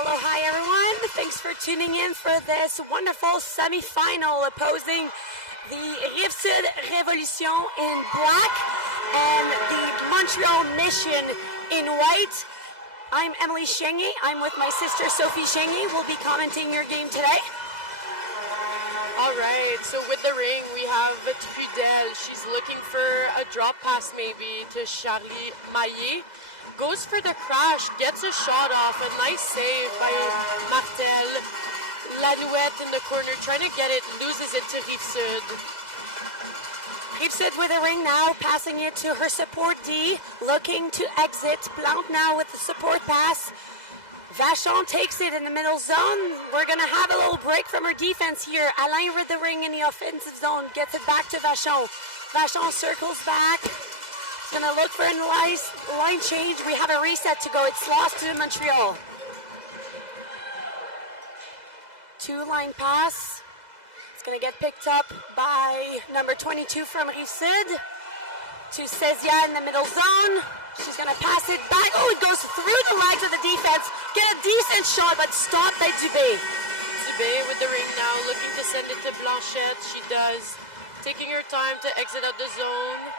Hello, hi everyone. Thanks for tuning in for this wonderful semi-final opposing the Rive-Sud Révolution in black and the Montreal Mission in white. I'm Emily Cheney. I'm with my sister Sophie Cheney. We'll be commenting your game today. All right, so with the ring, we have Friel. She's looking for a drop pass maybe to Charlie Maillet. Goes for the crash, gets a shot off, a nice save by Martel. Lanouette in the corner, trying to get it, loses it to Rive-Sud. Rive-Sud with the ring now, passing it to her support D, looking to exit. Blount now with the support pass. Vachon takes it in the middle zone. We're going to have a little break from her defense here. Alain with the ring in the offensive zone, gets it back to Vachon. Vachon circles back. He's going to look for a line change. We have a reset to go. It's lost to Montreal. Two-line pass. It's going to get picked up by number 22 from Rive-Sud to Cezia in the middle zone. She's going to pass it back. Oh, it goes through the legs of the defense. Get a decent shot, but stopped by Dubé. Dubé with the ring now, looking to send it to Blanchette. She does. Taking her time to exit out the zone.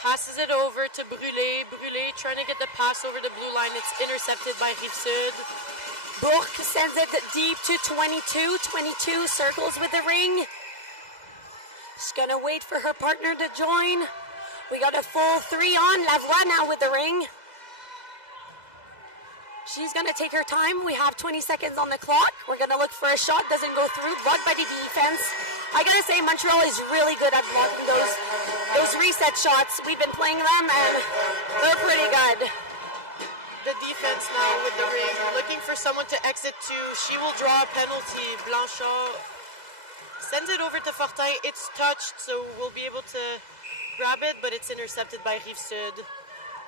Passes it over to Brûlé. Brûlé trying to get the pass over the blue line. It's intercepted by Rive-Sud. Bourque sends it deep to 22. 22 circles with the ring. She's going to wait for her partner to join. We got a full 3 on. Lavoie now with the ring. She's going to take her time. We have 20 seconds on the clock. We're going to look for a shot. Doesn't go through. Blocked by the defense. I got to say, Montreal is really good at blocking those reset shots. We've been playing them, and they're pretty good. The defense now with the ring. Looking for someone to exit to. She will draw a penalty. Blanchard sends it over to Fortin. It's touched, so we'll be able to grab it, but it's intercepted by Rive-Sud.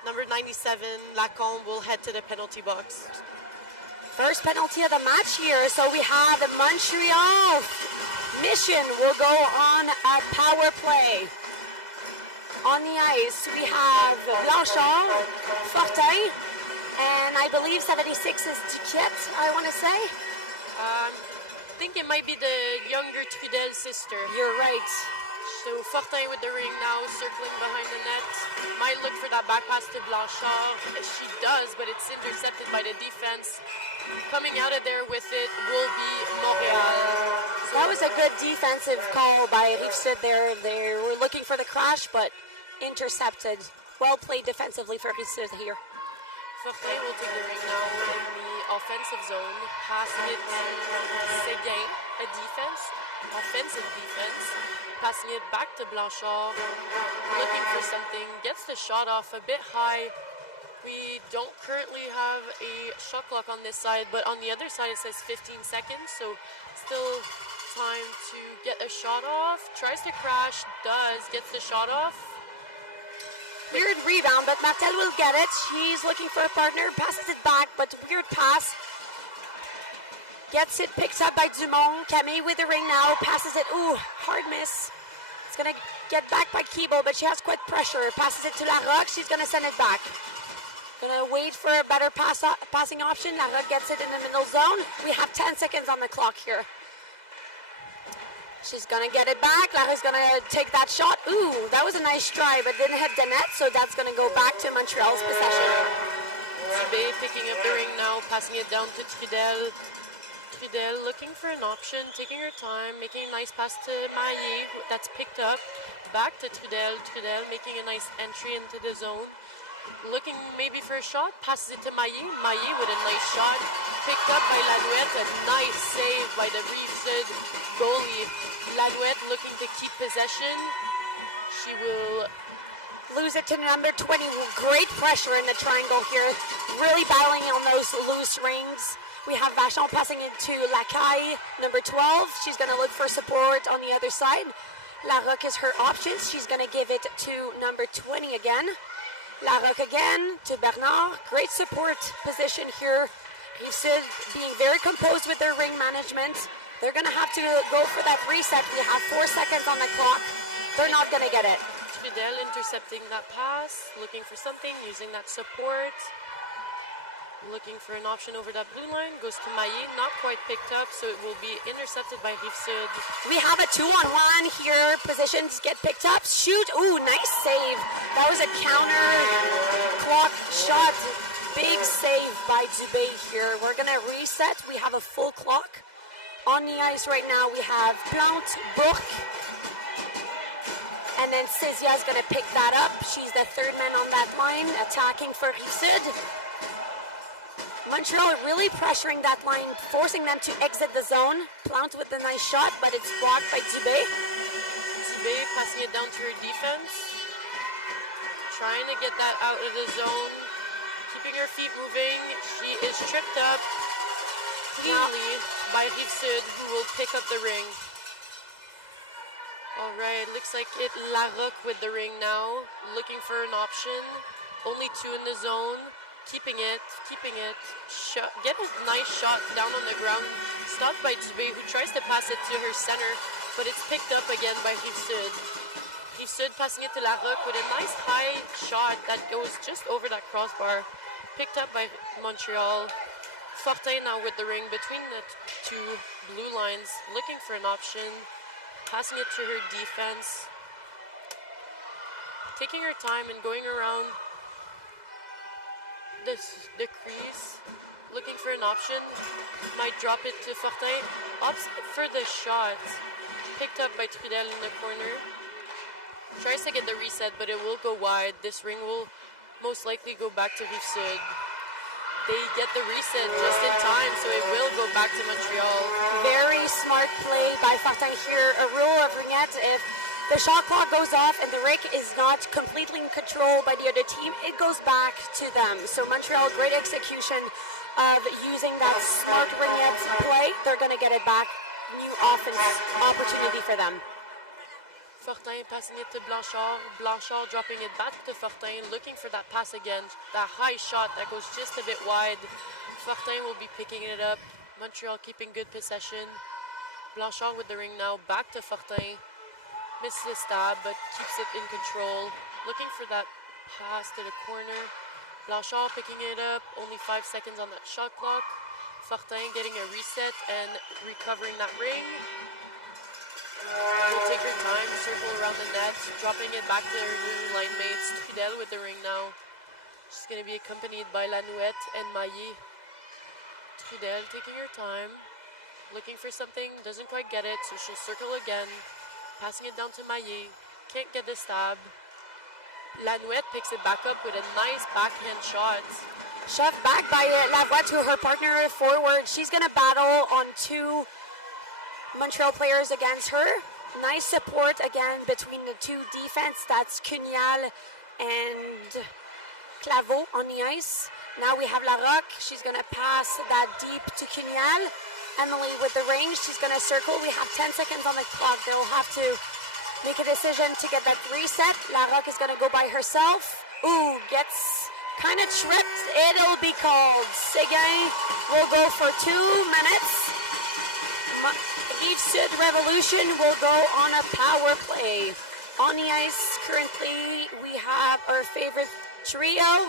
Number 97, Lachaine, will head to the penalty box. First penalty of the match here. So we have the Montreal Mission will go on a power play. On the ice, we have Blanchard, Fortin, and I believe 76 is Duquette, I want to say. I think it might be the younger Trudel sister. You're right. So Fortin with the ring now, circling behind the net. Might look for that back pass to Blanchard. She does, but it's intercepted by the defense. Coming out of there with it will be Montreal. So that was a good defensive call by Rive-Sud there. They were looking for the crash, but intercepted. Well played defensively for Rive-Sud here. Fortin will take the ring now in the offensive zone. Passing it to Séguin, a offensive defense. Passing it back to Blanchard, looking for something, gets the shot off a bit high. We don't currently have a shot clock on this side, but on the other side it says 15 seconds, so still time to get a shot off. Tries to crash, gets the shot off. Weird rebound, but Martel will get it. She's looking for a partner, passes it back, but weird pass. Gets it, picked up by Dumont. Camille with the ring now, passes it. Ooh, hard miss. It's going to get back by Kibo, but she has quite pressure. Passes it to Larocque. She's going to send it back. Going to wait for a better passing option. Larocque gets it in the middle zone. We have 10 seconds on the clock here. She's going to get it back. Larocque's going to take that shot. Ooh, that was a nice try, but didn't hit the net, so that's going to go back to Montreal's possession. Dubé picking up the ring now, passing it down to Trudel. Trudel looking for an option, taking her time, making a nice pass to Maillet. That's picked up. Back to Trudel. Trudel making a nice entry into the zone. Looking maybe for a shot, passes it to Maillet. Maillet with a nice shot. Picked up by Lanouette. A nice save by the Rive-Sud goalie. Lanouette looking to keep possession. She will lose it to number 20. Great pressure in the triangle here. Really battling on those loose rings. We have Vachon passing it to Lachaine, number 12. She's going to look for support on the other side. Larocque is her options. She's going to give it to number 20 again. Larocque again to Bernard. Great support position here. Rive-Sud being very composed with their ring management. They're going to have to go for that reset. We have 4 seconds on the clock. They're not going to get it. Trudel intercepting that pass, looking for something, using that support. Looking for an option over that blue line. Goes to Maillé. Not quite picked up, so it will be intercepted by Rive-Sud. We have a 2-on-1 here. Positions get picked up. Shoot. Ooh, nice save. That was a counter clock shot. Big save by Dubé here. We're going to reset. We have a full clock. On the ice right now, we have Plante, Bourque, and then Cizia is going to pick that up. She's the third man on that line, attacking for Rive-Sud. Montreal really pressuring that line, forcing them to exit the zone. Plante with a nice shot, but it's blocked by Dubé. Dubé passing it down to her defense. Trying to get that out of the zone. Keeping her feet moving. She is tripped up cleanly by Rive-Sud, who will pick up the ring. Alright, looks like it Larocque with the ring now. Looking for an option. Only two in the zone. Keeping it. Get a nice shot down on the ground. Stopped by Dubé, who tries to pass it to her center, but it's picked up again by Rive-Sud. Rive-Sud passing it to Larocque with a nice high shot that goes just over that crossbar. Picked up by Montreal. Fortin now with the ring between the two blue lines, looking for an option. Passing it to her defense. Taking her time and going around the crease, looking for an option. Might drop it to Fortin. Opts for the shot. Picked up by Friel in the corner. Tries to get the reset, but it will go wide. This ring will most likely go back to Rive-Sud. They get the reset just in time, so it will go back to Montreal. Very smart play by Fortin here. A rule of ringette: if the shot clock goes off and the rink is not completely in control by the other team, it goes back to them. So Montreal, great execution of using that smart ringette play. They're going to get it back. New offense opportunity for them. Fortin passing it to Blanchard. Blanchard dropping it back to Fortin, looking for that pass again. That high shot that goes just a bit wide. Fortin will be picking it up. Montreal keeping good possession. Blanchard with the ring now, back to Fortin. Misses the stab, but keeps it in control. Looking for that pass to the corner. Blanchard picking it up, only 5 seconds on that shot clock. Fortin getting a reset and recovering that ring. Will take her time, circle around the net, dropping it back to her new line mates. Friel with the ring now. She's going to be accompanied by Lanouette and Maillé. Friel taking her time, looking for something, doesn't quite get it, so she'll circle again. Passing it down to Maillé, can't get the stab. Lanouette picks it back up with a nice backhand shot. Shoved back by Lavoie to her partner forward. She's going to battle on two Montreal players against her. Nice support again between the two defense. That's Cunial and Claveau on the ice. Now we have Larocque. She's going to pass that deep to Cunial. Emily with the ring. She's going to circle. We have 10 seconds on the clock. They'll have to make a decision to get that reset. Larocque is going to go by herself. Ooh, gets kind of tripped. It'll be called. Seguin will go for 2 minutes. Rive-Sud Révolution will go on a power play. On the ice currently we have our favorite trio,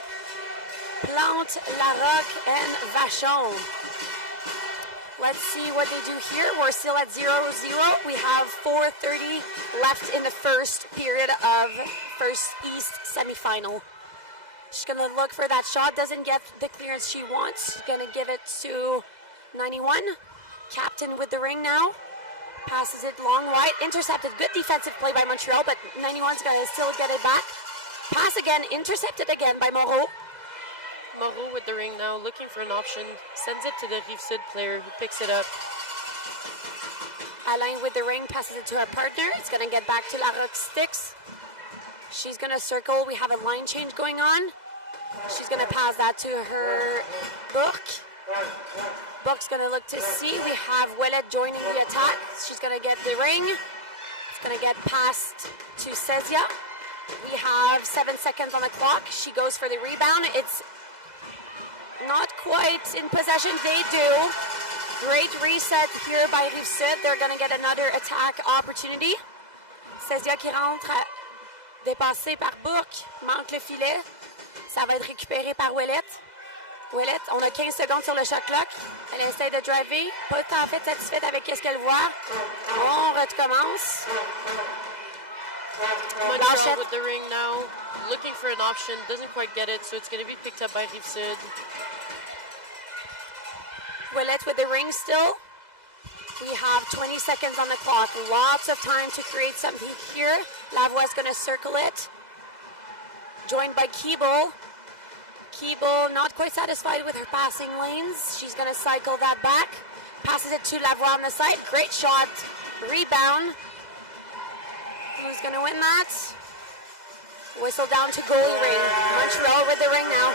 Plante, Larocque, and Vachon. Let's see what they do here. We're still at 0-0. We have 4:30 left in the first period of first East semifinal. She's going to look for that shot. Doesn't get the clearance she wants. Going to give it to 91. Captain with the ring now. Passes it long right. Intercepted. Good defensive play by Montreal, but 91's going to still get it back. Pass again. Intercepted again by Moreau. Moreau with the ring now, looking for an option. Sends it to the Rive-Sud player who picks it up. Alain with the ring. Passes it to her partner. It's going to get back to Larocque's sticks. She's going to circle. We have a line change going on. She's going to pass that to her Bourque. Bourque's going to look to see. We have Ouellet joining the attack. She's going to get the ring. It's going to get passed to Cezia. We have 7 seconds on the clock. She goes for the rebound. It's not quite in possession. They do. Great reset here by Rive-Sud. They're going to get another attack opportunity. Cezia qui rentre, dépassée par Bourque. Manque le filet. Ça va être récupéré par Ouellet. Ouellet, on a 15 secondes sur le shot clock. Elle essaie de driver. Pas en fait satisfaite avec ce qu'elle voit. On recommence. Montreal with the ring now. Looking for an option. Doesn't quite get it, so it's going to be picked up by Rive-Sud. Ouellet with the ring still. We have 20 seconds on the clock. Lots of time to create something here. Lavoie is going to circle it. Joined by Keeble. Keeble not quite satisfied with her passing lanes. She's going to cycle that back. Passes it to Lavoie on the side. Great shot. Rebound. Who's going to win that? Whistle down to goalie ring. Montreal with the ring now.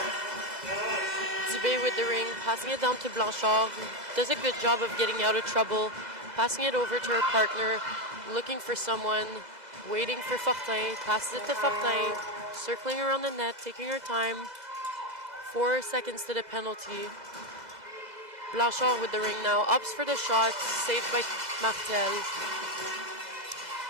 Dubé with the ring, passing it down to Blanchard. Does a good job of getting out of trouble. Passing it over to her partner. Looking for someone. Waiting for Fortin. Passes it to Fortin. Circling around the net, taking her time. 4 seconds to the penalty. Blanchard with the ring now. Ups for the shot. Saved by Martel.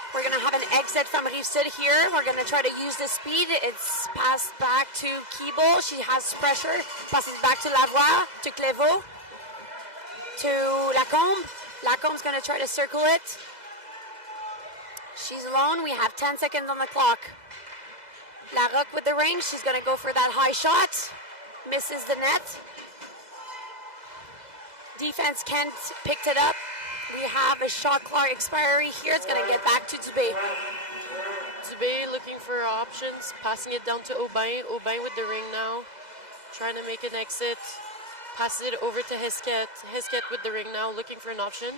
We're going to have an exit from Rive-Sud here. We're going to try to use the speed. It's passed back to Keeble. She has pressure. Passes back to Lavoie, to Clévaux, to Lacombe. Lacombe's going to try to circle it. She's alone. We have 10 seconds on the clock. Larocque with the ring. She's going to go for that high shot. Misses the net. Defense Kent picked it up. We have a shot clock expiry here. It's going to get back to Dubé. Dubé looking for options. Passing it down to Aubin. Aubin with the ring now. Trying to make an exit. Passes it over to Hesquet. Hesquet with the ring now. Looking for an option.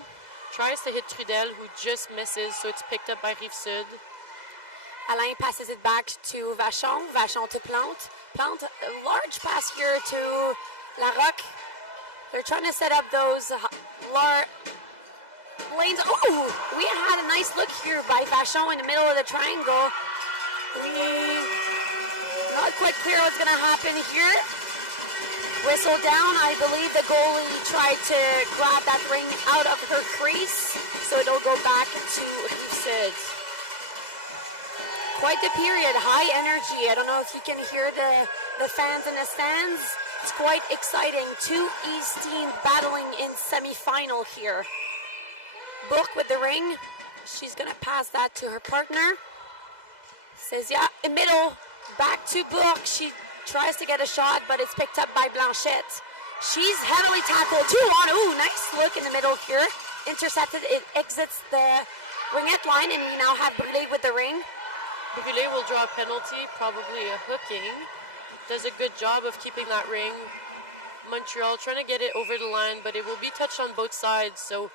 Tries to hit Trudel, who just misses. So it's picked up by Rive-Sud. Alain passes it back to Vachon. Vachon to Plante. Plante, a large pass here to Larocque. They're trying to set up those lanes. Oh, we had a nice look here by Vachon in the middle of the triangle. Not quite clear what's going to happen here. Whistle down. I believe the goalie tried to grab that ring out of her crease, so it'll go back to Rive-Sud. Quite the period, high energy. I don't know if you can hear the fans in the stands. It's quite exciting. Two East teams battling in semi-final here. Bourque with the ring. She's going to pass that to her partner. Cézia in middle. Back to Bourque. She tries to get a shot, but it's picked up by Blanchette. She's heavily tackled. 2-on. Ooh, nice look in the middle here. Intercepted. It exits the ringette line, and we now have Brûlé with the ring. Brûlé will draw a penalty, probably a hooking. Does a good job of keeping that ring. Montreal trying to get it over the line, but it will be touched on both sides, so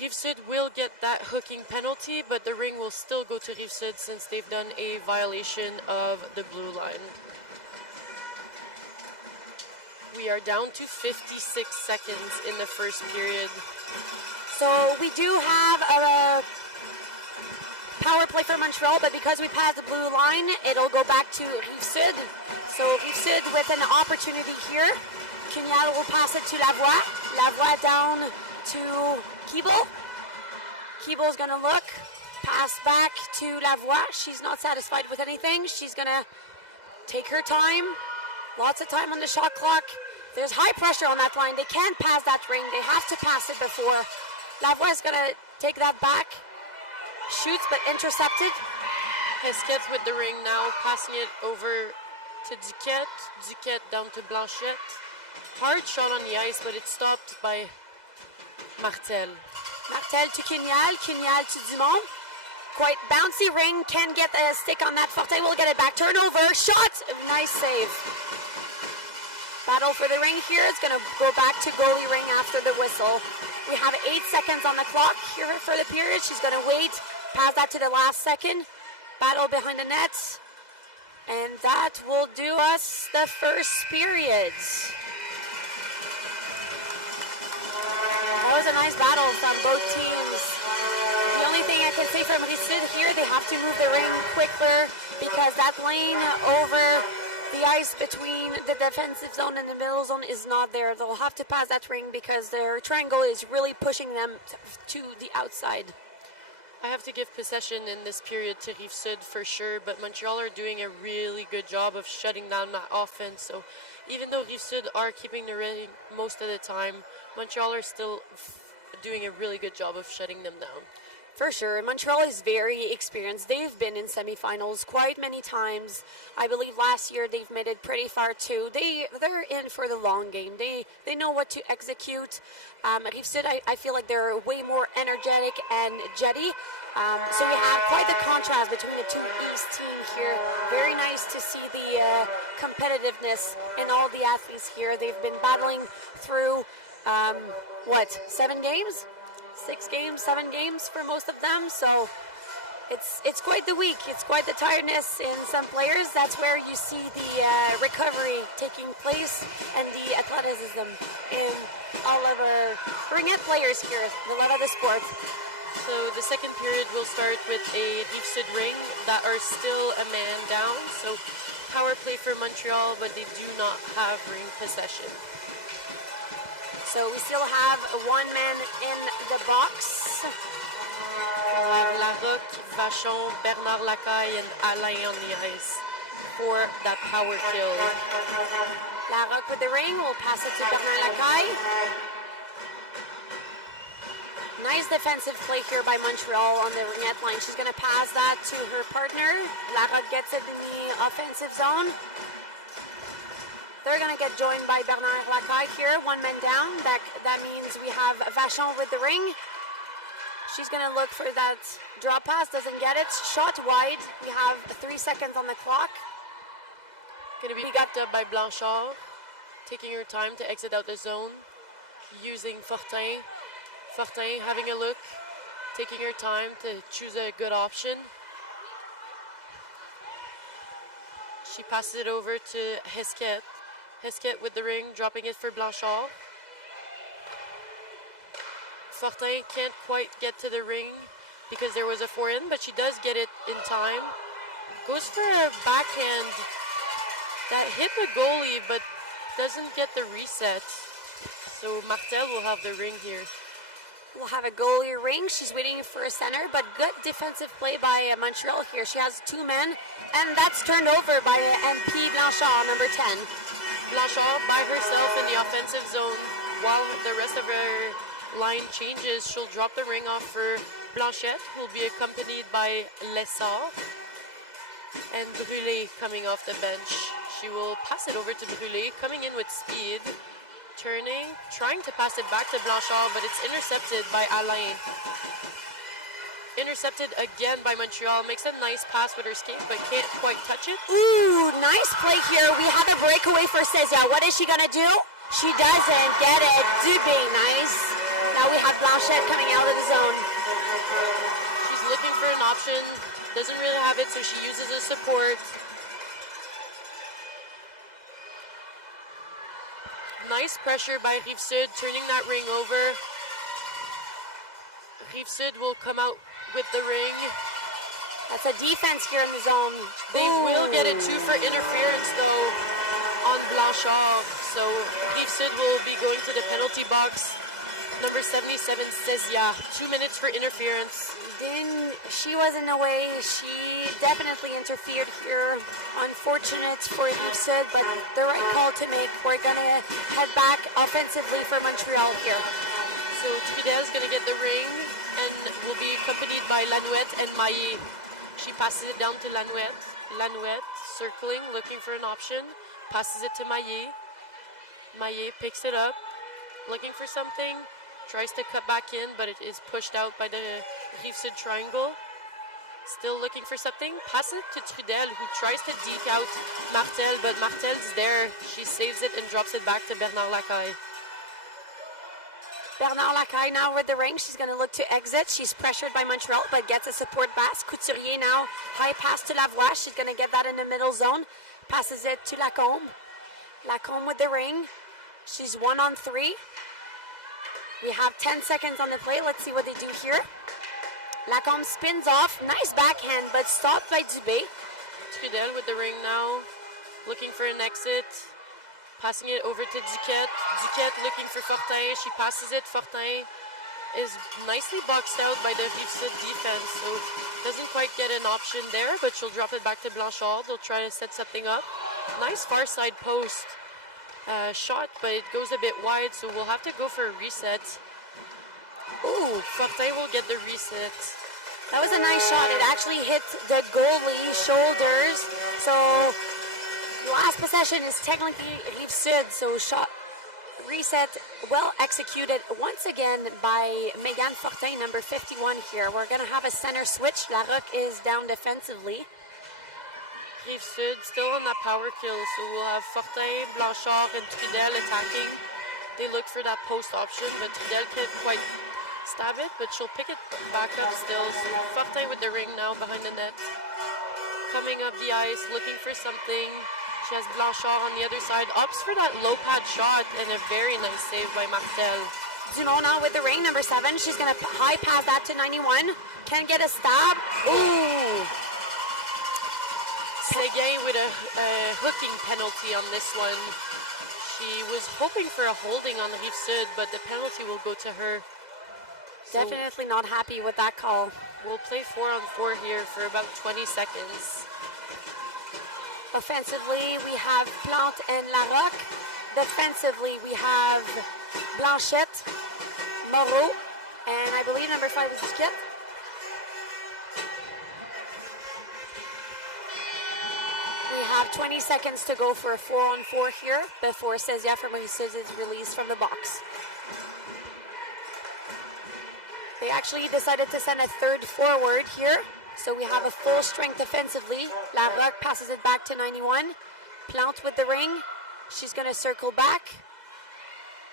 Rive-Sud will get that hooking penalty, but the ring will still go to Rive-Sud since they've done a violation of the blue line. We are down to 56 seconds in the first period. So we do have a power play for Montreal, but because we passed the blue line, it'll go back to Rive-Sud. So Rive-Sud with an opportunity here. Quignal will pass it to Lavoie. Lavoie down to Keeble. Keeble's gonna look. Pass back to Lavoie. She's not satisfied with anything. She's gonna take her time. Lots of time on the shot clock. There's high pressure on that line. They can't pass that ring. They have to pass it before. Lavoie's gonna take that back. Shoots, but intercepted. Hesquet with the ring now, passing it over to Duquette. Duquette down to Blanchette. Hard shot on the ice, but it's stopped by Martel. Martel to Quignal. Quignal to Dumont. Quite bouncy ring. Can get a stick on that. Fortin will get it back. Turnover. Shot. Nice save. Battle for the ring here. It's going to go back to goalie ring after the whistle. We have 8 seconds on the clock here for the period. She's going to wait. Pass that to the last second. Battle behind the nets. And that will do us the first period. That was a nice battle from both teams. The only thing I can say from Rive-Sud here, they have to move the ring quicker because that lane over the ice between the defensive zone and the middle zone is not there. They'll have to pass that ring because their triangle is really pushing them to the outside. I have to give possession in this period to Rive-Sud for sure, but Montreal are doing a really good job of shutting down that offense. So even though Rive-Sud are keeping the ring most of the time, Montreal are still doing a really good job of shutting them down. For sure. Montreal is very experienced. They've been in semifinals quite many times. I believe last year they've made it pretty far too. They're in for the long game. They know what to execute. Rive-Sud, I feel like they're way more energetic and jetty. So we have quite the contrast between the two East teams here. Very nice to see the competitiveness in all the athletes here. They've been battling through, 7 games? 6 games, 7 games for most of them, so it's quite the week. It's quite the tiredness in some players. That's where you see the recovery taking place and the athleticism in all of our ringette players here, the love of the sport. So the second period will start with a Rive-Sud ring that are still a man down, so power play for Montreal, but they do not have ring possession. So we still have one man in the box. We'll have Larocque, Vachon, Bernard Lachaine, and Alain on the ice for that power kill. Larocque with the ring. We'll pass it to Bernard Lachaine. Nice defensive play here by Montreal on the ringette line. She's going to pass that to her partner. Larocque gets it in the offensive zone. They're going to get joined by Bernard Lachaine here, one man down. That means we have Vachon with the ring. She's going to look for that drop pass, doesn't get it. Shot wide. We have 3 seconds on the clock. Going to be picked up by Blanchard, taking her time to exit out the zone, using Fortin. Fortin having a look, taking her time to choose a good option. She passes it over to Hesquet. Hesquet with the ring, dropping it for Blanchard. Fortin can't quite get to the ring because there was a forehand, but she does get it in time. Goes for a backhand that hit the goalie, but doesn't get the reset. So Martel will have the ring here. We'll have a goalie ring. She's waiting for a center, but good defensive play by Montreal here. She has 2 men, and that's turned over by MP Blanchard, number 10. Blanchard by herself in the offensive zone. While the rest of her line changes, she'll drop the ring off for Blanchette, who will be accompanied by Lessard and Brûlé coming off the bench. She will pass it over to Brûlé, coming in with speed, turning, trying to pass it back to Blanchard, but it's intercepted by Alain. Intercepted again by Montreal. Makes a nice pass with her skate, but can't quite touch it. Ooh, nice play here. We have a breakaway for Cezia. What is she going to do? She doesn't get it. Dubé, nice. Now we have Blanchette coming out of the zone. She's looking for an option. Doesn't really have it, so she uses a support. Nice pressure by Rive-Sud, turning that ring over. Rive-Sud will come out with the ring. That's a defense here in the zone. They will get it too for interference though on Blanchard. So Rive-Sud will be going to the penalty box. Number 77, Cezia. 2 minutes for interference. She was in the way. She definitely interfered here. Unfortunate for Rive-Sud, but the right call to make. We're going to head back offensively for Montreal here. So Trudel's going to get the ring and will be accompanied by Lanouette and Maillet. She passes it down to Lanouette. Lanouette circling, looking for an option. Passes it to Maillet. Maillet picks it up, looking for something. Tries to cut back in, but it is pushed out by the Rive-Sud triangle. Still looking for something. Passes it to Trudel, who tries to deke out Martel, but Martel's there. She saves it and drops it back to Bernard Lachaine. Bernard Lachaine now with the ring. She's going to look to exit. She's pressured by Montreal, but gets a support pass. Couturier now, high pass to Lavoie. She's going to get that in the middle zone. Passes it to Lacombe. Lacombe with the ring. She's 1-on-3. We have 10 seconds on the play. Let's see what they do here. Lacombe spins off. Nice backhand, but stopped by Dubé. Trudel with the ring now. Looking for an exit. Passing it over to Duquette. Duquette looking for Fortin. She passes it. Fortin is nicely boxed out by the Rive-Sud defense, so doesn't quite get an option there, but she'll drop it back to Blanchard. They'll try to set something up. Nice far side post shot, but it goes a bit wide, so we'll have to go for a reset. Ooh, Fortin will get the reset. That was a nice shot. It actually hit the goalie's shoulders. So last possession is technically Rive-Sud, so shot reset well executed once again by Megan Fortin, number 51 here. We're going to have a center switch. Larocque is down defensively. Rive-Sud still on that power kill, so we'll have Fortin, Blanchard, and Trudel attacking. They look for that post option, but Trudel can't quite stab it, but she'll pick it back up still. So Fortin with the ring now behind the net. Coming up the ice, looking for something. She has Blanchard on the other side. Opts for that low pad shot and a very nice save by Martel. Dumont now with the ring, number 7. She's going to high pass that to 91. Can get a stab. Ooh! Seguin with a hooking penalty on this one. She was hoping for a holding on Rive-Sud, but the penalty will go to her. Definitely not happy with that call. We'll play 4-on-4 here for about 20 seconds. Offensively, we have Plante and Larocque. Defensively, we have Blanchette, Moreau, and I believe number 5 is Duquette. We have 20 seconds to go for a 4-on-4 here before Cezia from Rive-Sud is released from the box. They actually decided to send a third forward here. So we have a full strength offensively. Larocque passes it back to 91. Plante with the ring. She's going to circle back.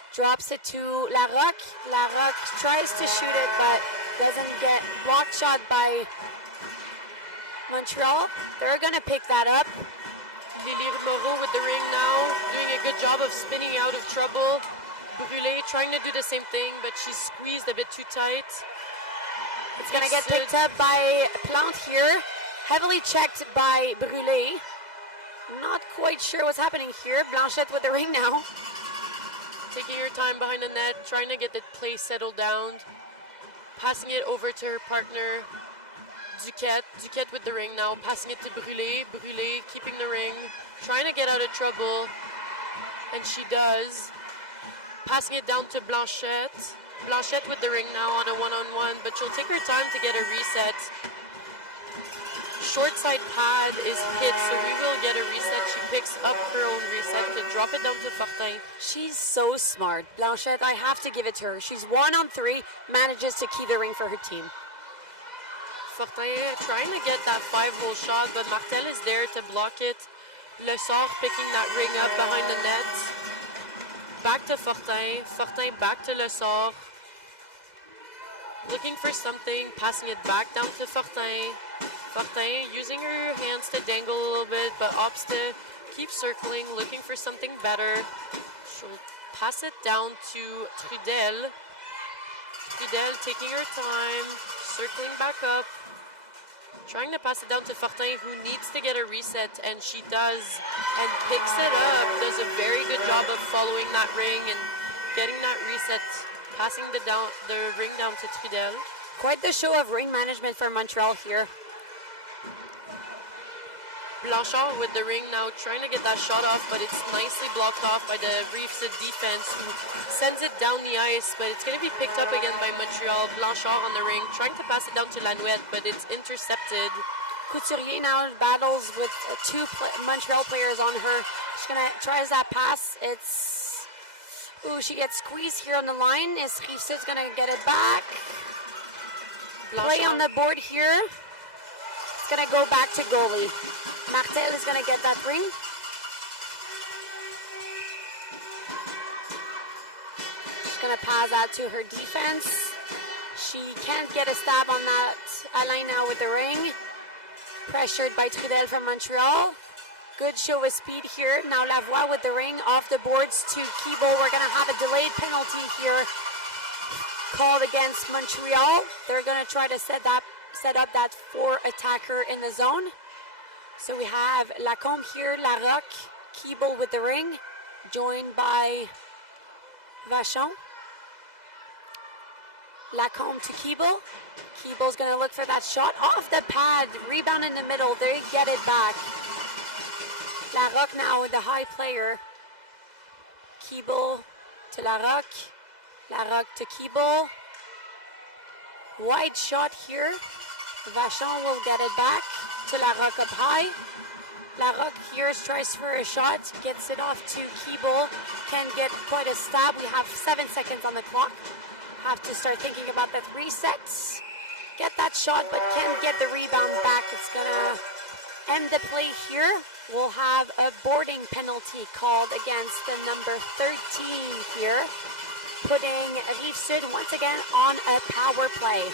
Drops it to Larocque. Larocque tries to shoot it, but doesn't get blocked shot by Montreal. They're going to pick that up. Lily Moreau with the ring now, doing a good job of spinning out of trouble. Brûlé trying to do the same thing, but she's squeezed a bit too tight. It's going to get picked up by Plante here. Heavily checked by Brûlé. Not quite sure what's happening here. Blanchette with the ring now. Taking her time behind the net, trying to get the play settled down. Passing it over to her partner, Duquette. Duquette with the ring now, passing it to Brûlé. Brûlé keeping the ring, trying to get out of trouble. And she does. Passing it down to Blanchette. Blanchette with the ring now on a one-on-one, but she'll take her time to get a reset. Short side pad is hit, so we will get a reset. She picks up her own reset to drop it down to Fortin. She's so smart. Blanchette, I have to give it to her. She's 1-on-3, manages to key the ring for her team. Fortin trying to get that 5-hole shot, but Martel is there to block it. Le Sort picking that ring up behind the net. Back to Fortin. Fortin back to Le Sort. Looking for something, passing it back down to Fortin. Fortin using her hands to dangle a little bit, but opts to keep circling, looking for something better. She'll pass it down to Trudel. Trudel taking her time, circling back up. Trying to pass it down to Fortin, who needs to get a reset, and she does, and picks it up. Does a very good job of following that ring and getting that reset, passing the ring down to Trudel. Quite the show of ring management for Montreal here. Blanchard with the ring now, trying to get that shot off, but it's nicely blocked off by the Rive-Sud defense, who sends it down the ice, but it's going to be picked up again by Montreal. Blanchard on the ring, trying to pass it down to Lanouette, but it's intercepted. Couturier now battles with two Montreal players on her. She's going to try that pass. It's... Ooh, she gets squeezed here on the line. Is Rive-Sud's going to get it back? Blanchard. Play on the board here. It's going to go back to goalie. Martel is going to get that ring. She's going to pass that to her defense. She can't get a stab on that. Alain now with the ring. Pressured by Trudel from Montreal. Good show of speed here. Now Lavoie with the ring off the boards to Keeble. We're going to have a delayed penalty here called against Montreal. They're going to try to set up that 4-attacker in the zone. So we have Lacombe here, Larocque, Keeble with the ring, joined by Vachon. Lachaine to Keeble. Keeble's gonna look for that shot off the pad. Rebound in the middle. They get it back. Larocque now with the high player. Keeble to Larocque. Larocque to Keeble. Wide shot here. Vachon will get it back to Larocque up high. Larocque here tries for a shot, gets it off to Keeble, can get quite a stab. We have 7 seconds on the clock. Have to start thinking about the 3 sets. Get that shot, but can get the rebound back. It's gonna end the play here. We'll have a boarding penalty called against the number 13 here, putting Rive-Sud once again on a power play.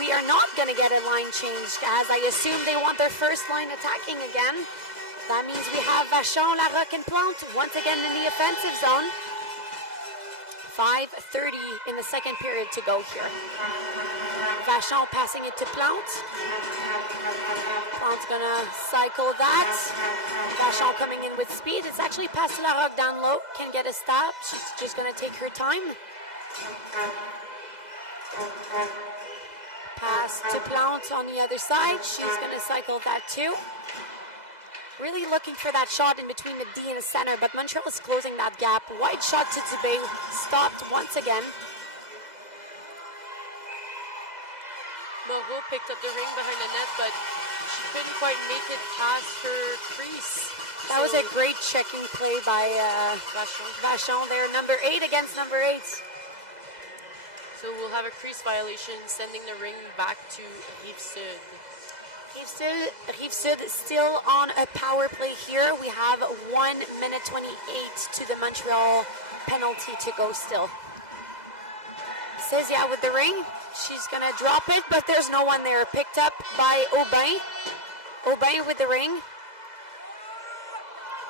We are not going to get a line change, as I assume they want their first line attacking again. That means we have Vachon, Larocque, and Plante once again in the offensive zone. 5:30 in the second period to go here. Vachon passing it to Plante. Plante's going to cycle that. Vachon coming in with speed. It's actually past Larocque down low. Can get a stab. She's just going to take her time. Pass to Plante on the other side. She's going to cycle that too. Really looking for that shot in between the D and the center, but Montreal is closing that gap. Wide shot to Dubé, stopped once again. Moreau picked up the ring behind the net, but she couldn't quite make it past her crease. That was a great checking play by Vachon there. Number 8 against number 8. So we'll have a crease violation, sending the ring back to Rive-Sud. Rive-Sud still on a power play here. We have 1 minute 28 to the Montreal penalty to go still. Cézia with the ring. She's going to drop it, but there's no one there. Picked up by Aubin. Aubin with the ring.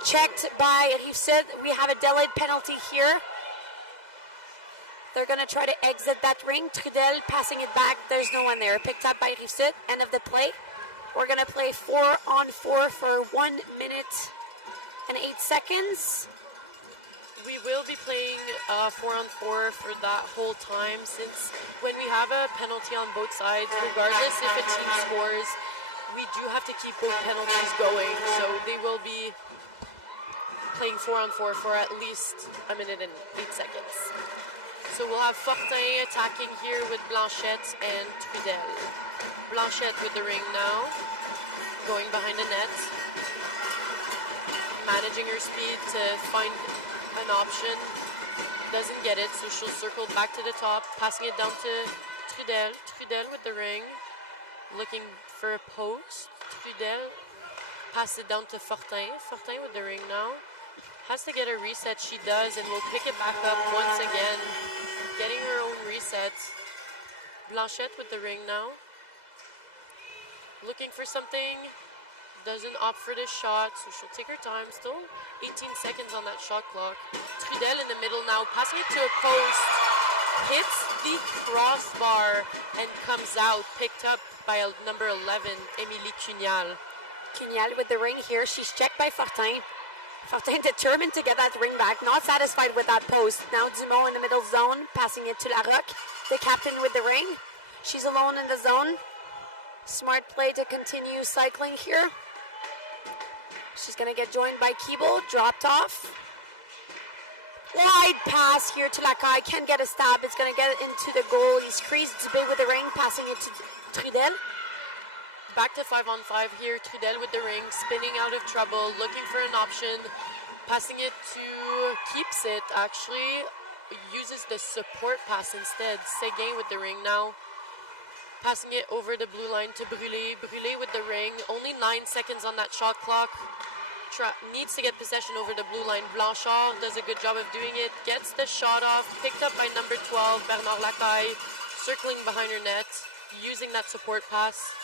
Checked by Rive-Sud. We have a delayed penalty here. They're going to try to exit that ring. Trudel passing it back. There's no one there. Picked up by Rive-Sud. End of the play. We're going to play 4-on-4 for 1 minute and 8 seconds. We will be playing 4-on-4 for that whole time, since when we have a penalty on both sides, regardless if a team scores, we do have to keep both penalties going. So they will be playing 4-on-4 for at least 1 minute and 8 seconds. So we'll have Fortin attacking here with Blanchette and Trudel. Blanchette with the ring now, going behind the net, managing her speed to find an option. Doesn't get it, so she'll circle back to the top, passing it down to Trudel. Trudel with the ring, looking for a post. Trudel passes it down to Fortin. Fortin with the ring now. Has to get a reset, she does, and will pick it back up once again, getting her own reset. Blanchette with the ring now. Looking for something, doesn't opt for the shot, so she'll take her time. Still 18 seconds on that shot clock. Trudel in the middle now, passing it to a post. Hits the crossbar and comes out, picked up by number 11, Émilie Cugnal. Cugnal with the ring here. She's checked by Fortin. Fortin determined to get that ring back, not satisfied with that post. Now Dumont in the middle zone, passing it to Larocque, the captain with the ring. She's alone in the zone. Smart play to continue cycling here. She's going to get joined by Keeble, dropped off. Wide pass here to Lachaine, can't get a stab. It's going to get into the goalie's crease. Dubé with the ring, passing it to Trudel. Back to 5-on-5 here. Trudel with the ring, spinning out of trouble, looking for an option. Passing it to Keeps it, actually. Uses the support pass instead. Séguin with the ring now. Passing it over the blue line to Brûlé. Brûlé with the ring. Only 9 seconds on that shot clock. Needs to get possession over the blue line. Blanchard does a good job of doing it. Gets the shot off. Picked up by number 12, Bernard Lacaille. Circling behind her net. Using that support pass.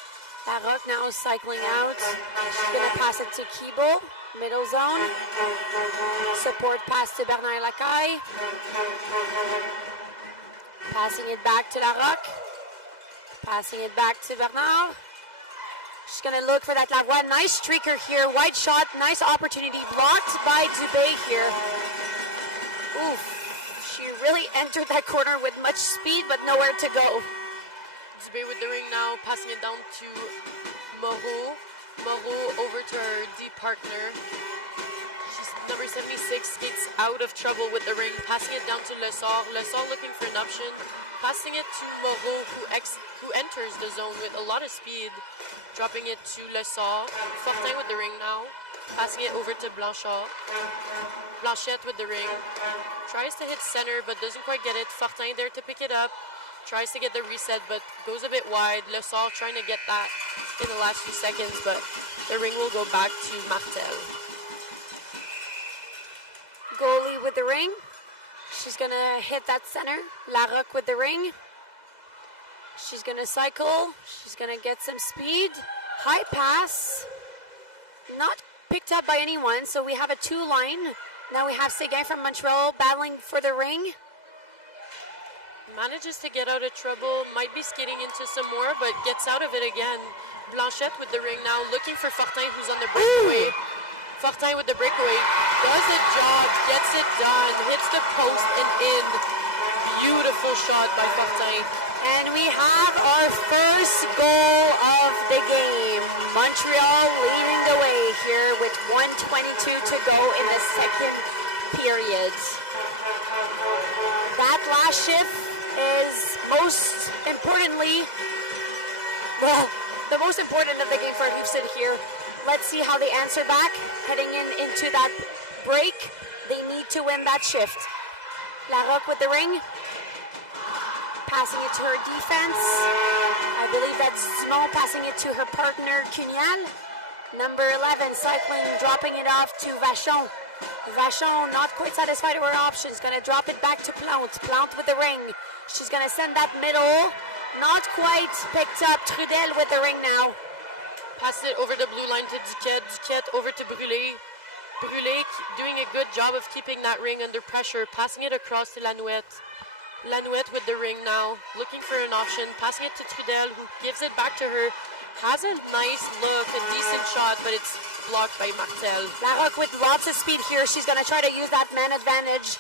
Larocque now cycling out. She's going to pass it to Keeble. Middle zone. Support pass to Bernard Lacaille. Passing it back to Larocque. Passing it back to Bernard. She's going to look for that Lavoie. Nice streaker here. Wide shot. Nice opportunity. Blocked by Dubé here. Oof. She really entered that corner with much speed, but nowhere to go. Dubé with the ring now, passing it down to Moreau. Moreau over to her D partner. She's number 76, gets out of trouble with the ring, passing it down to Lessard. Lessard looking for an option, passing it to Moreau, who enters the zone with a lot of speed, dropping it to Lessard. Fortin with the ring now, passing it over to Blanchard. Blanchette with the ring, tries to hit center but doesn't quite get it. Fortin there to pick it up, tries to get the reset but goes a bit wide. Lessard trying to get that in the last few seconds, but the ring will go back to Martel. Goalie with the ring. She's gonna hit that center. Larocque with the ring. She's gonna cycle. She's gonna get some speed. High pass. Not picked up by anyone, so we have a 2-line. Now we have Séguin from Montreal battling for the ring. Manages to get out of trouble, might be skating into some more, but gets out of it again. Blanchette with the ring now, looking for Fortin, who's on the breakaway. Fortin with the breakaway, does a job, gets it done, hits the post and in. Beautiful shot by Fortin. And we have our first goal of the game. Montreal leading the way here with 1:22 to go in the second period. That last shift is most importantly, well, the most important of the game for Rive-Sud here. Let's see how they answer back. Heading into that break, they need to win that shift. Larocque with the ring. Passing it to her defense. I believe that's Simon passing it to her partner, Cunial. Number 11, cycling, dropping it off to Vachon. Vachon not quite satisfied with her options. Going to drop it back to Plante. Plante with the ring. She's going to send that middle. Not quite picked up. Trudel with the ring now. Pass it over the blue line to Duquette. Duquette over to Brûlé. Brûlé doing a good job of keeping that ring under pressure. Passing it across to Lanouette. Lanouette with the ring now, looking for an option, passing it to Trudel, who gives it back to her. Has a nice look, a decent shot, but it's blocked by Martel. Larocque with lots of speed here. She's going to try to use that man advantage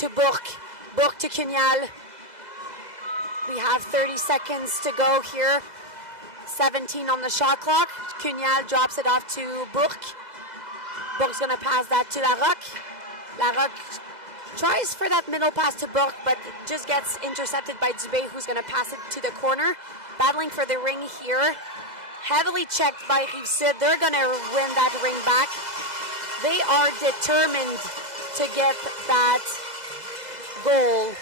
to Bourque. Bourque to Cunial. We have 30 seconds to go here. 17 on the shot clock. Cunial drops it off to Bourque. Bourque's going to pass that to Larocque. Larocque tries for that middle pass to Bourque, but just gets intercepted by Dubé, who's going to pass it to the corner. Battling for the ring here. Heavily checked by Rive-Sud. They're going to win that ring back. They are determined to get that goal.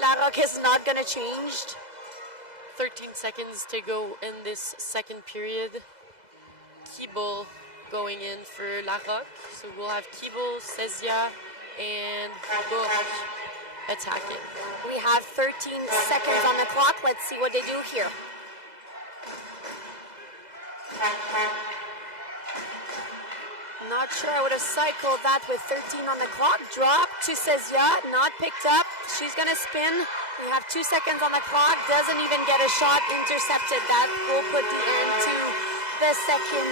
Larocque is not going to change. 13 seconds to go in this second period. Keeble going in for Larocque. So we'll have Keeble, Sezia, and Bourque attacking. We have 13 seconds on the clock. Let's see what they do here. Not sure I would have cycled that with 13 on the clock. Drop to Sezia, not picked up. She's going to spin. We have 2 seconds on the clock. Doesn't even get a shot, intercepted. That will put the end to the second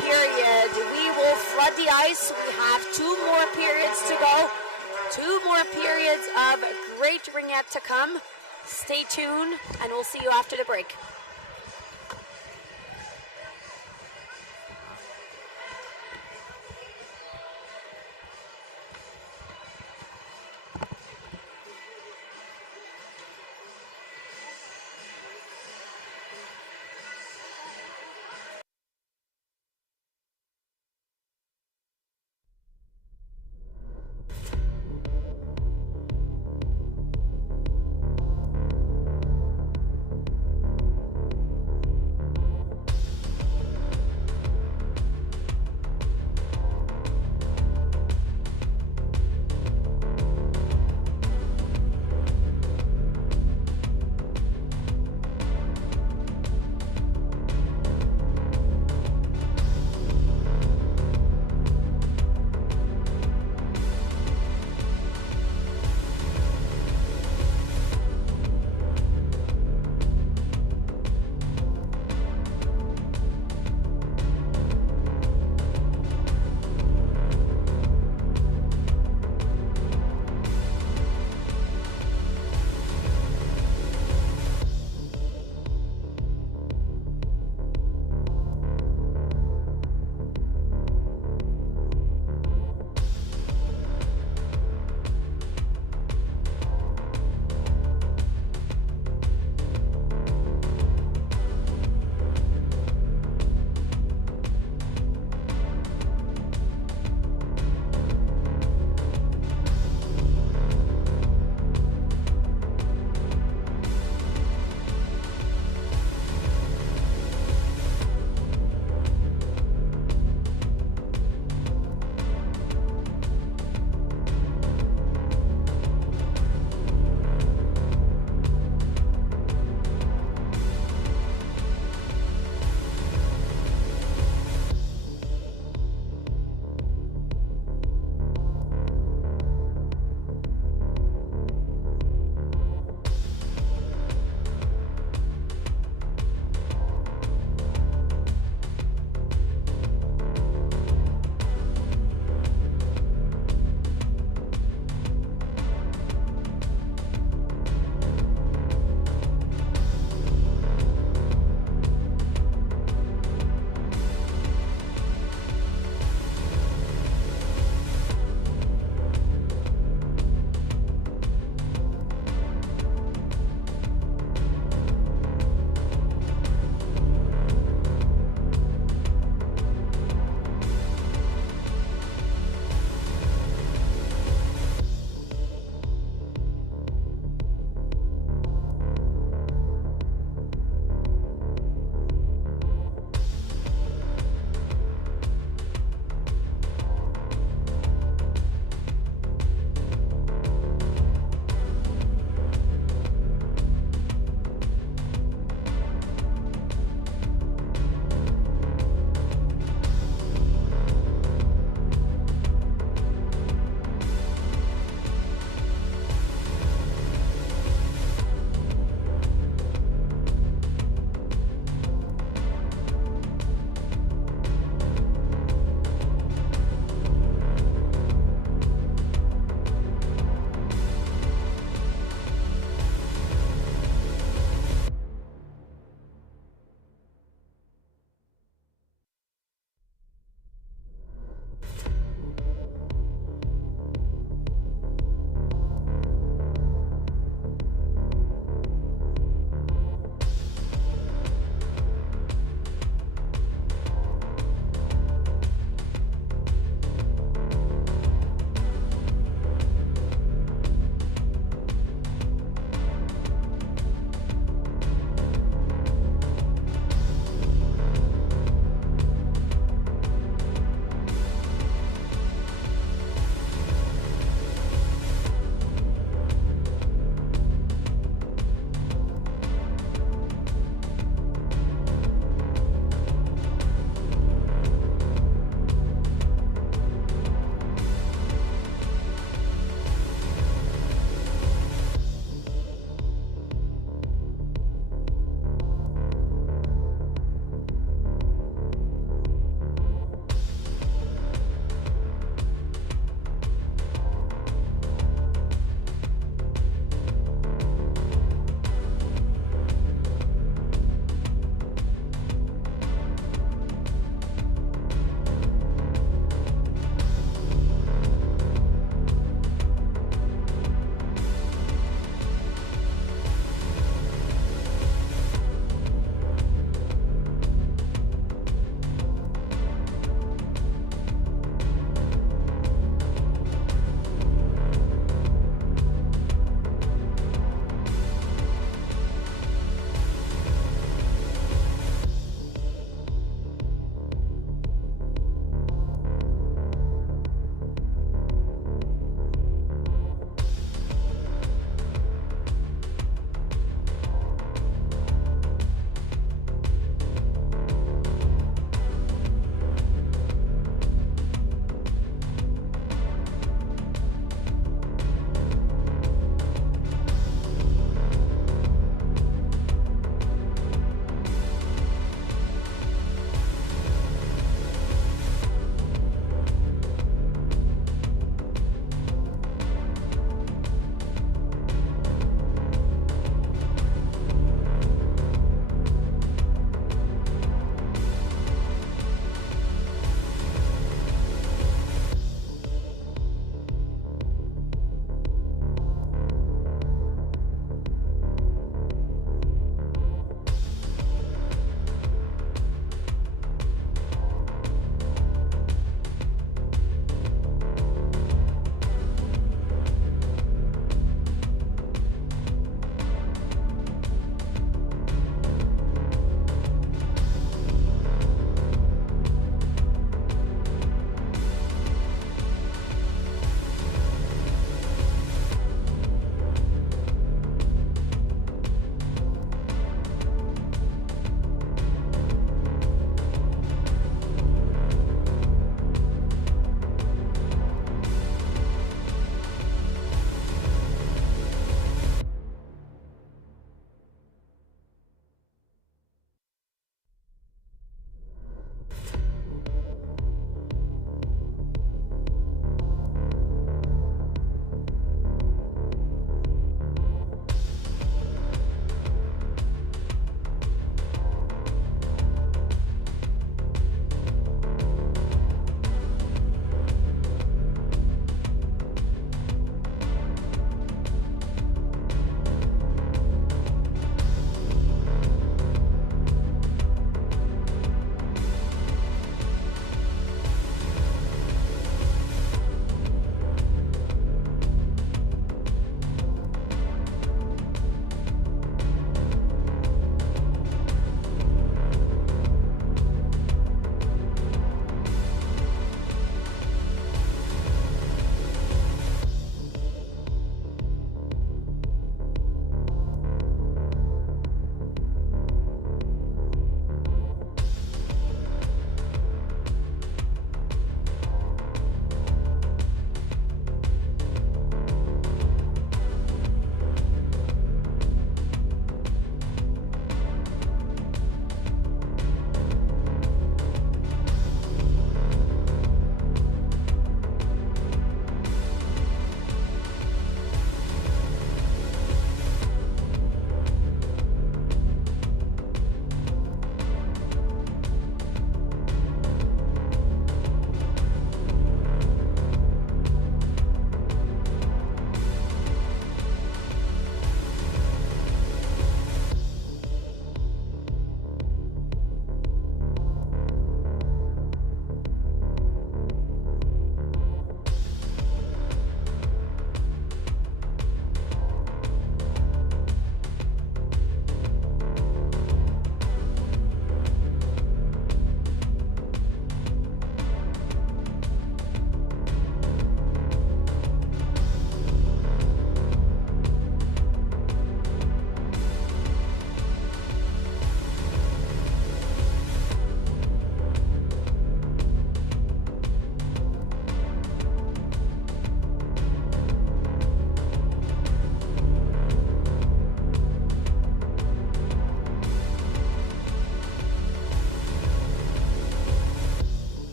period. We will flood the ice. We have 2 more periods to go. 2 more periods of great ringette to come. Stay tuned, and we'll see you after the break.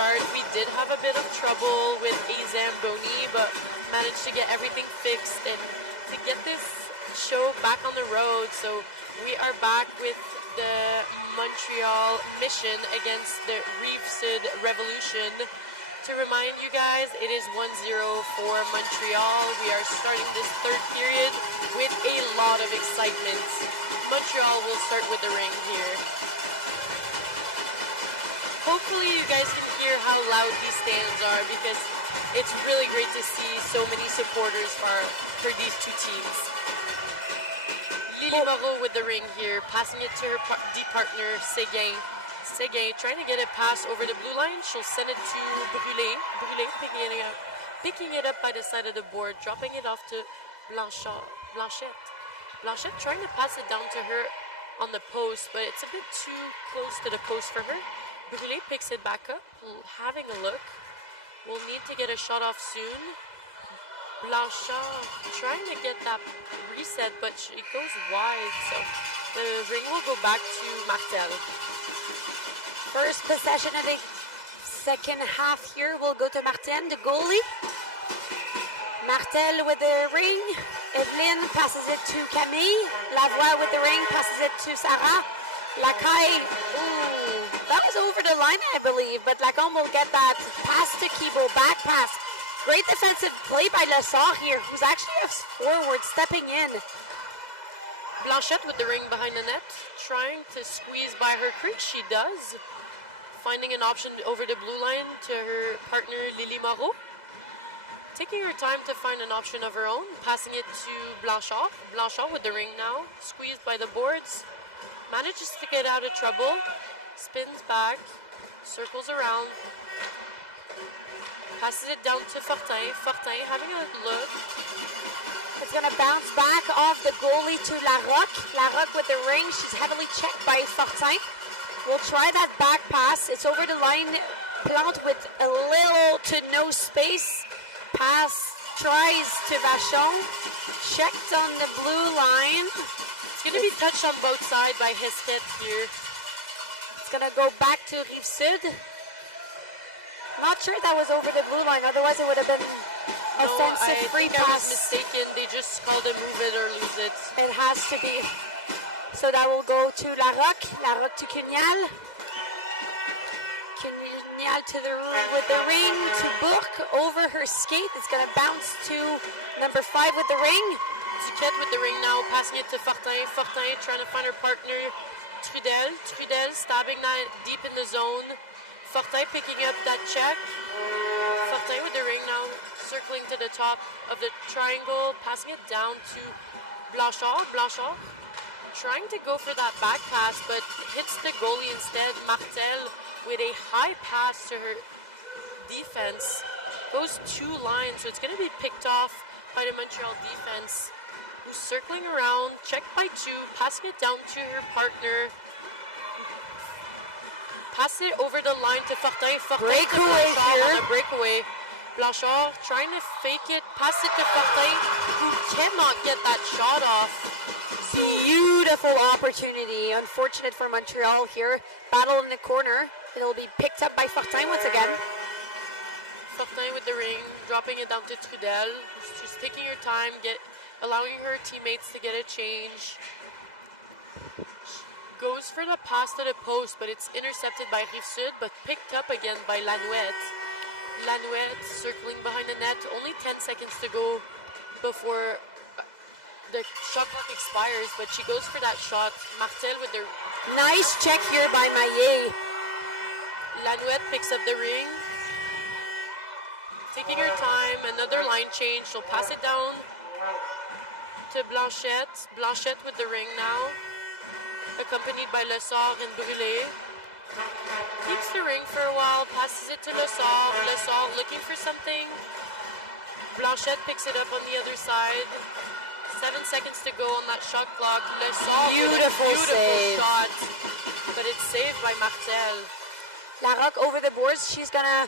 start. We did have a bit of trouble with a Zamboni, but managed to get everything fixed and to get this show back on the road. So we are back with the Montreal mission against the Rive-Sud Révolution. To remind you guys, it is 1-0 for Montreal. We are starting this third period with a lot of excitement. Montreal will start with the ring here. Hopefully you guys can hear how loud these stands are because it's really great to see so many supporters for these two teams. Lily Moreau with the ring here, passing it to her deep partner, Séguin. Séguin trying to get it passed over the blue line. She'll send it to Brûlé. Brûlé picking it up by the side of the board, dropping it off to Blanchette. Blanchette trying to pass it down to her on the post, but it's a bit too close to the post for her. Brûlé picks it back up, having a look. We'll need to get a shot off soon. Blanchard trying to get that reset, but it goes wide, so the ring will go back to Martel. First possession of the second half here will go to Martin, the goalie. Martel with the ring. Evelyn passes it to Camille. Lavoie with the ring, passes it to Sarah. Lachaine, ooh, that was over the line, I believe, but Lachaine will get that pass to Kibo, back pass. Great defensive play by Lessard here, who's actually a forward, stepping in. Blanchette with the ring behind the net, trying to squeeze by her crease. She does. Finding an option over the blue line to her partner, Lily Moreau. Taking her time to find an option of her own, passing it to Blanchard. Blanchard with the ring now, squeezed by the boards. Manages to get out of trouble, spins back, circles around, passes it down to Fortin. Fortin having a look. It's going to bounce back off the goalie to Larocque. Larocque with the ring. She's heavily checked by Fortin. We'll try that back pass. It's over the line. Plante with a little to no space. Pass tries to Vachon. Checked on the blue line. It's going to be touched on both sides by Hesket here. It's going to go back to Rive-Sud. Not sure that was over the blue line, otherwise it would have been offensive free pass. I was mistaken. They just called it move it or lose it. It has to be. So that will go to Larocque. Larocque to Cugnal. Cugnal with the ring to Bourque. Over her skate. It's going to bounce to number 5 with the ring. Duquette with the ring now, passing it to Fortin. Fortin trying to find her partner, Trudel. Trudel stabbing that deep in the zone. Fortin picking up that check. Fortin with the ring now, circling to the top of the triangle, passing it down to Blanchard. Blanchard trying to go for that back pass, but hits the goalie instead. Martel with a high pass to her defense. Goes 2 lines, so it's going to be picked off by the Montreal defense. Who's circling around, checked by 2, passing it down to her partner. Pass it over the line to Fortin. Fortin breakaway to Blanchard here. on a breakaway. Blanchard trying to fake it, pass it to Fortin, who cannot get that shot off. Beautiful opportunity. Unfortunate for Montreal here. Battle in the corner. It'll be picked up by Fortin once again. Fortin with the ring, dropping it down to Trudel. She's taking her time, allowing her teammates to get a change. Goes for the pass to the post, but it's intercepted by Rive-Sud, but picked up again by Lanouette. Lanouette circling behind the net. Only 10 seconds to go before the shot clock expires, but she goes for that shot. Martel with the... Nice check here by Maillet. Lanouette picks up the ring. Taking her time, another line change. She'll pass it down to Blanchette. Blanchette with the ring now, accompanied by Lessard and Brûlé. Keeps the ring for a while, passes it to Lessard. Lessard looking for something. Blanchette picks it up on the other side. 7 seconds to go on that shot clock. Lessard Beautiful save. shot, but it's saved by Martel. Larocque over the boards. She's gonna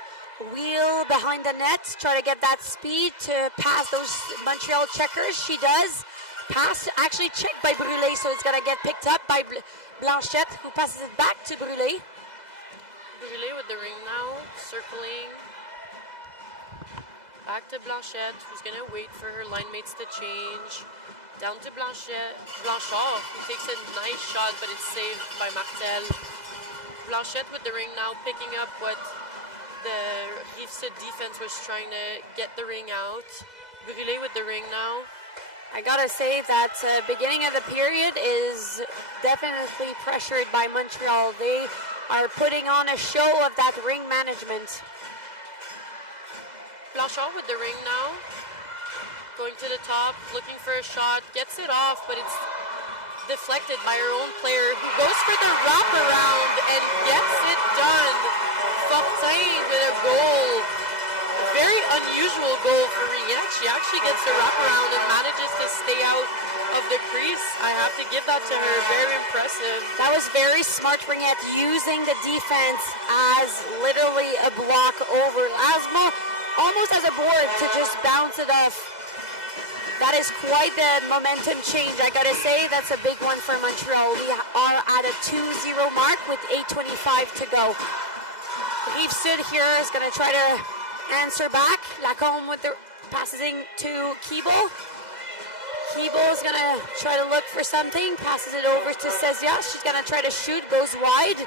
wheel behind the net, try to get that speed to pass those Montreal checkers. She does. Pass actually checked by Brûlé, so it's gonna get picked up by Blanchette, who passes it back to Brûlé. Brûlé with the ring now, circling. Back to Blanchette, who's going to wait for her line mates to change. Down to Blanchard, who takes a nice shot, but it's saved by Martel. Blanchette with the ring now, picking up what the Rive-Sud defense was trying to get the ring out. Brûlé with the ring now. I gotta say that beginning of the period is definitely pressured by Montreal. They are putting on a show of that ring management. Blanchard with the ring now. Going to the top, looking for a shot, gets it off, but it's deflected by her own player, who goes for the wraparound and gets it done. Fortin with a goal. A very unusual goal for Ringette. She actually gets the wraparound and manages to stay out of the crease. I have to give that to her. Very impressive. That was very smart, Ringette, using the defense as literally a block over Asma, almost as a board to just bounce it off. That is quite the momentum change, I gotta say. That's a big one for Montreal. We are at a 2-0 mark with 8:25 to go. Rive-Sud here is gonna try to answer back. Lachaine with the passing to Keeble. Keeble is gonna try to look for something, passes it over to Sezia. She's gonna try to shoot, goes wide.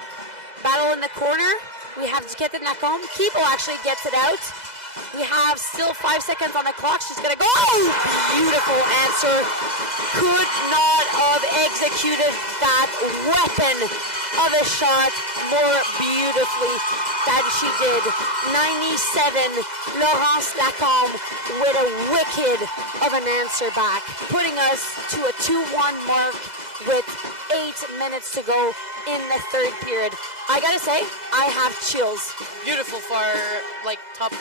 Battle in the corner. We have to get the Lachaine. Keeble actually gets it out. We have still 5 seconds on the clock. She's gonna go. Oh! Beautiful answer. Could not have executed that weapon of a shot more beautifully than she did. 97, Laurence Lachaine with a wicked of an answer back, putting us to a 2-1 mark with 8 minutes to go in the third period. I gotta say, I have chills. Beautiful far, like top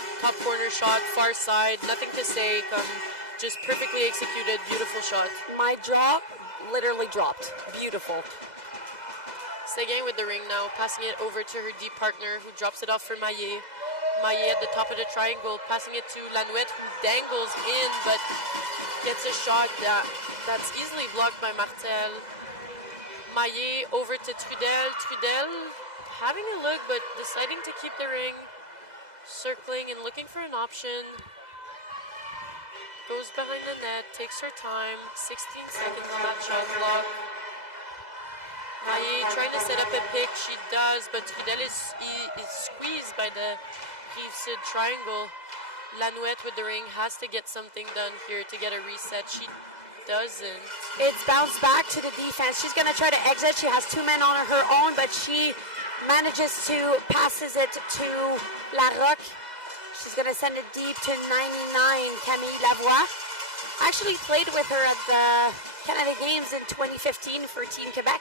corner shot, far side, nothing to say, just perfectly executed, beautiful shot. My jaw literally dropped. Beautiful. Seguin with the ring now, passing it over to her deep partner, who drops it off for Maillet. Maillet at the top of the triangle, passing it to Lanouette, who dangles in, but gets a shot that's easily blocked by Martel. Maillet over to Trudel. Trudel having a look, but deciding to keep the ring. Circling and looking for an option. Goes behind the net, takes her time. 16 seconds on that shot clock. Maillet trying to set up a pick. She does, but Trudel is squeezed by the Rive-Sud triangle. Lanouette with the ring has to get something done here to get a reset. She doesn't. It's bounced back to the defense. She's going to try to exit. She has 2 men on her own, but she manages to passes it to Larocque. She's going to send it deep to 99, Camille Lavoie. Actually played with her at the Canada Games in 2015 for Team Quebec.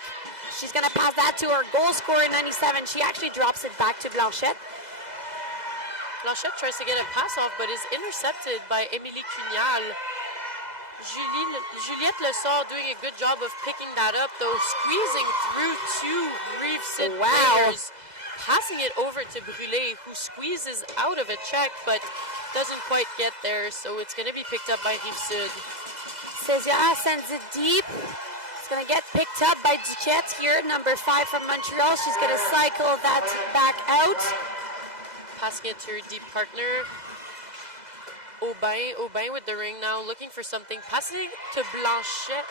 She's going to pass that to her goal scorer, 97. She actually drops it back to Blanchette. Blanchette tries to get a pass off, but is intercepted by Émilie Cugnal. Juliette Lessard doing a good job of picking that up, though, squeezing through 2 Rive-Sud players, passing it over to Brûlé, who squeezes out of a check, but doesn't quite get there, so it's going to be picked up by Rive-Sud. Sezia sends it deep. It's going to get picked up by Duquette here, number 5 from Montreal. She's going to cycle that back out. Passing it to her deep partner. Aubin with the ring now, looking for something. Passing to Blanchard,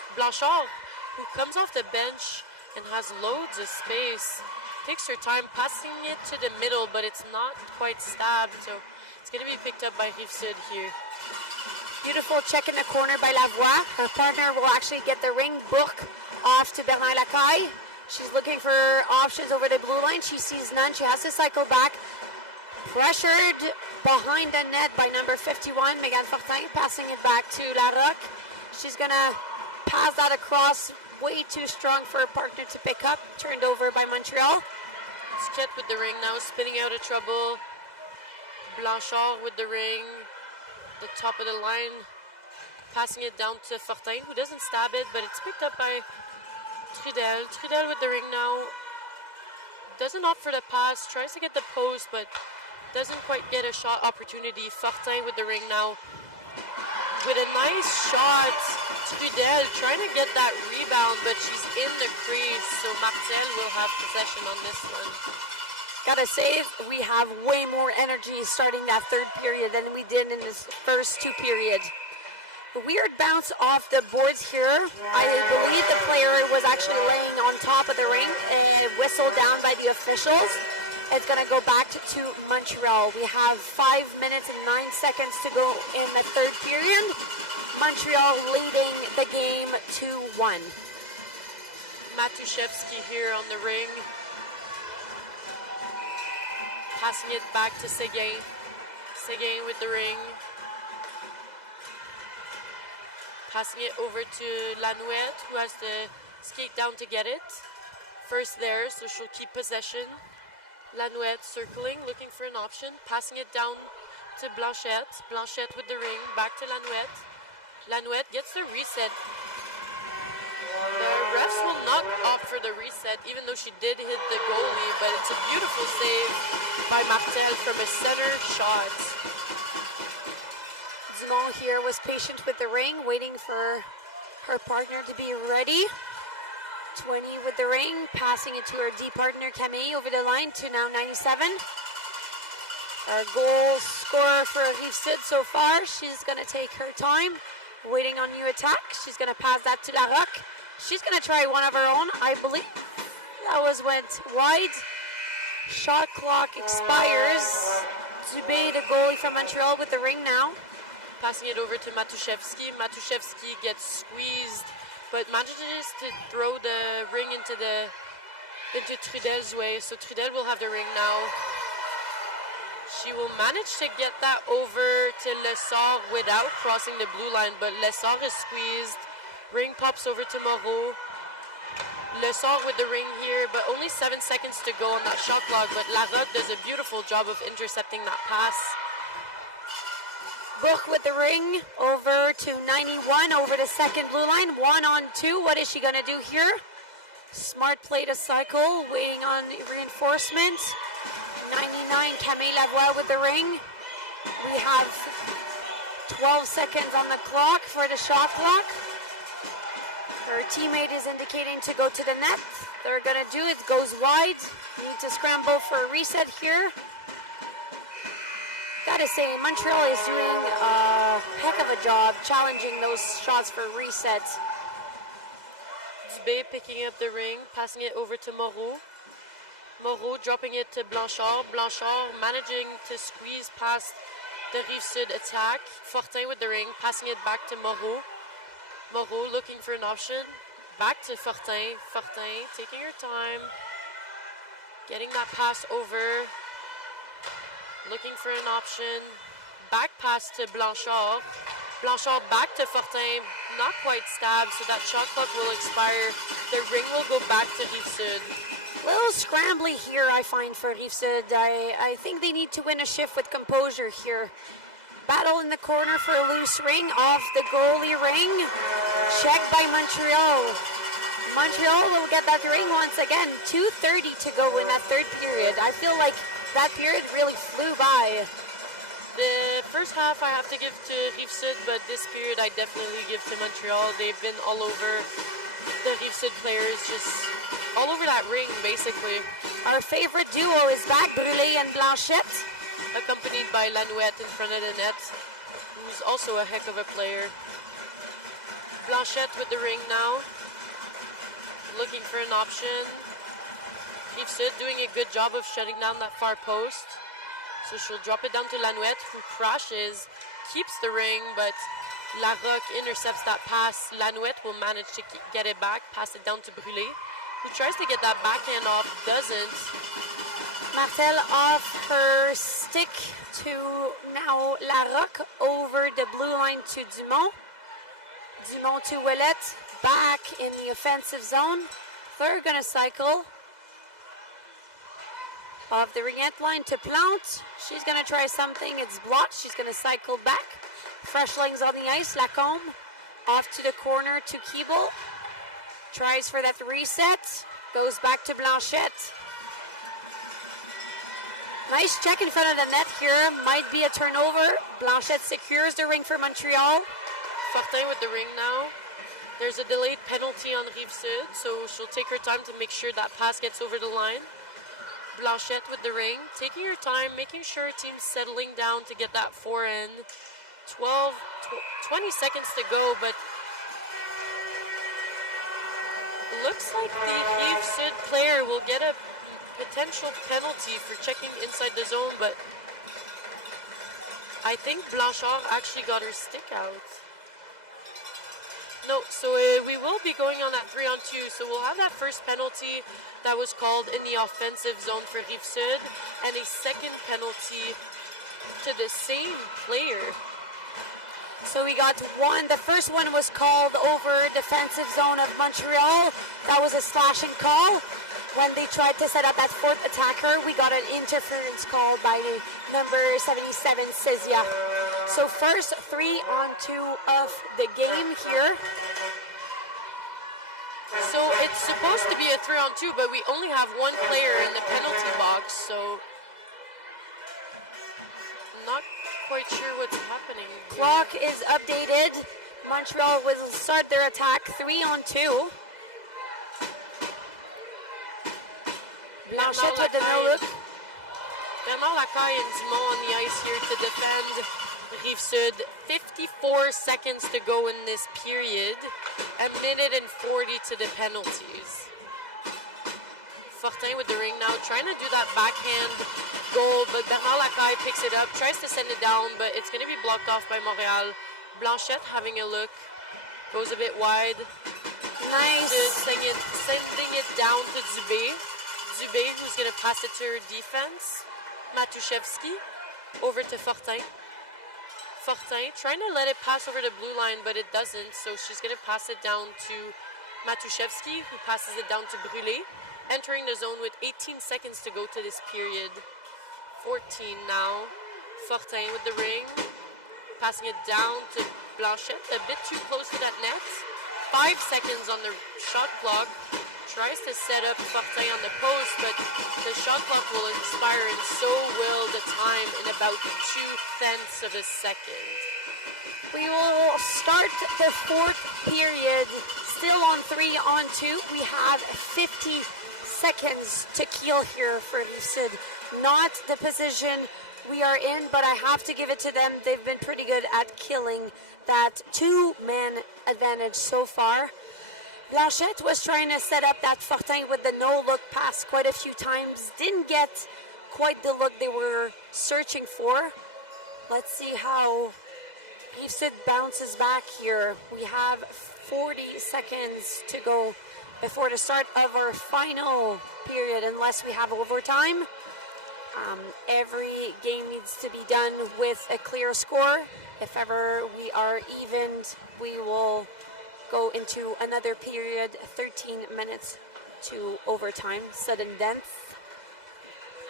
who comes off the bench and has loads of space. Takes her time, passing it to the middle, but it's not quite stabbed, so it's going to be picked up by Rive-Sud here. Beautiful check in the corner by Lavoie. Her partner will actually get the ring. Bourque off to Bernard Lacaille. She's looking for options over the blue line. She sees none. She has to cycle back. Pressured behind the net by number 51, Megan Fortin, passing it back to Larocque. She's going to pass that across, way too strong for her partner to pick up. Turned over by Montreal. Duquette with the ring now, spinning out of trouble. Blanchard with the ring, the top of the line, passing it down to Fortin, who doesn't stab it, but it's picked up by Trudel. Trudel with the ring now, doesn't opt for the pass, tries to get the post, but doesn't quite get a shot opportunity. Fortin with the ring now, with a nice shot. Trudel trying to get that rebound, but she's in the crease, so Martel will have possession on this one. Gotta say, we have way more energy starting that third period than we did in this first two periods. A weird bounce off the boards here. I believe the player was actually laying on top of the ring and whistled down by the officials. It's gonna go back to Montreal. We have 5 minutes and 9 seconds to go in the third period. Montreal leading the game 2-1. Matuszewski here on the ring. Passing it back to Seguin. Seguin with the ring. Passing it over to Lanouette, who has to skate down to get it. First there, so she'll keep possession. Lanouette circling, looking for an option. Passing it down to Blanchette. Blanchette with the ring, back to Lanouette. Lanouette gets the reset. The refs will not opt for the reset, even though she did hit the goalie, but it's a beautiful save by Martel from a center shot. Dumont here was patient with the ring, waiting for her partner to be ready. 20 with the ring, passing it to her D partner Camille over the line to now 97. Our goal scorer for Rive-Sud so far, she's going to take her time, waiting on new attack. She's going to pass that to Larocque. She's going to try one of her own, I believe. That went wide. Shot clock expires. Dubé, the goalie from Montreal, with the ring now. Passing it over to Matuszewski. Matuszewski gets squeezed, but manages to throw the ring into Trudel's way. So Trudel will have the ring now. She will manage to get that over to Lessard without crossing the blue line, but Lessard is squeezed. Ring pops over to Moreau. Lessard with the ring here, but only 7 seconds to go on that shot clock, but Larocque does a beautiful job of intercepting that pass. Book with the ring over to 91 over the second blue line. 1-on-2. What is she going to do here? Smart play to cycle, waiting on reinforcement. 99, Camille Lavoie with the ring. We have 12 seconds on the clock for the shot clock. Her teammate is indicating to go to the net. They're going to do it. Goes wide. Need to scramble for a reset here. Gotta say, Montreal is doing a heck of a job challenging those shots for resets. Dubé picking up the ring, passing it over to Moreau. Moreau dropping it to Blanchard. Blanchard managing to squeeze past the Rive-Sud attack. Fortin with the ring, passing it back to Moreau. Moreau looking for an option. Back to Fortin. Fortin taking her time. Getting that pass over. Looking for an option. Back pass to Blanchard. Blanchard back to Fortin. Not quite stabbed, so that shot clock will expire. The ring will go back to Rive-Sud. Little scrambly here, I find, for Rive-Sud. I think they need to win a shift with composure here. Battle in the corner for a loose ring off the goalie ring. Checked by Montreal. Montreal will get that ring once again. 2:30 to go in that third period. I feel like that period really flew by. The first half I have to give to Rive-Sud, but this period I definitely give to Montreal. They've been all over the Rive-Sud players, just all over that ring, basically. Our favorite duo is back, Brûlé and Blanchette. Accompanied by Lanouette in front of the net, who's also a heck of a player. Blanchette with the ring now. Looking for an option. Rive-Sud doing a good job of shutting down that far post. So she'll drop it down to Lanouette, who crashes, keeps the ring, but Larocque intercepts that pass. Lanouette will manage to get it back, pass it down to Brûlé, who tries to get that backhand off, doesn't. Martel off her stick to now Larocque, over the blue line to Dumont. Dumont to Ouellette, back in the offensive zone. They're going to cycle. Off the ringette line to Plante. She's going to try something. It's blocked. She's going to cycle back. Fresh legs on the ice. Lacombe off to the corner to Keeble. Tries for that reset. Goes back to Blanchette. Nice check in front of the net here. Might be a turnover. Blanchette secures the ring for Montreal. Fortin with the ring now. There's a delayed penalty on Rive-Sud, so she'll take her time to make sure that pass gets over the line. Blanchette with the ring, taking her time, making sure her team's settling down to get that 4 in. 20 seconds to go, but looks like the Rive-Sud player will get a potential penalty for checking inside the zone, but I think Blanchard actually got her stick out. No, so we will be going on that 3-on-2, so we'll have that first penalty that was called in the offensive zone for Rive-Sud, and a second penalty to the same player. So we got one. The first one was called over defensive zone of Montreal. That was a slashing call. When they tried to set up that fourth attacker, we got an interference call by number 77, Cezia. So first 3-on-2 of the game here. So it's supposed to be a 3-on-2, but we only have one player in the penalty box, so not quite sure what's happening. Clock is updated. Montreal will start their attack 3-on-2. Blanchette with the no-look. Bernard Lachaine and Simon on the ice here to defend Rive-Sud. 54 seconds to go in this period. A minute and 40 to the penalties. Fortin with the ring now, trying to do that backhand goal, but Bernard Lachaine picks it up, tries to send it down, but it's going to be blocked off by Montreal. Blanchette having a look, goes a bit wide. Nice. Sending it down to Dubé. Dubé, who's going to pass it to her defense. Matuszewski over to Fortin. Fortin trying to let it pass over the blue line, but it doesn't, so she's going to pass it down to Matuszewski, who passes it down to Brûlé. Entering the zone with 18 seconds to go to this period. 14 now. Fortin with the ring. Passing it down to Blanchette, a bit too close to that net. 5 seconds on the shot clock. Tries to set up Fortin on the post, but the shot clock will expire, and so will the time in about 0.2 of a second. We will start the fourth period still on 3-on-2. We have 50 seconds to kill here for Rive-Sud. Not the position we are in, but I have to give it to them. They've been pretty good at killing that 2-man advantage so far. Blanchette was trying to set up that Fortin with the no-look pass quite a few times. Didn't get quite the look they were searching for. Let's see how Rive-Sud bounces back here. We have 40 seconds to go before the start of our final period, unless we have overtime. Every game needs to be done with a clear score. If ever we are evened, we will go into another period, 13 minutes to overtime, sudden death.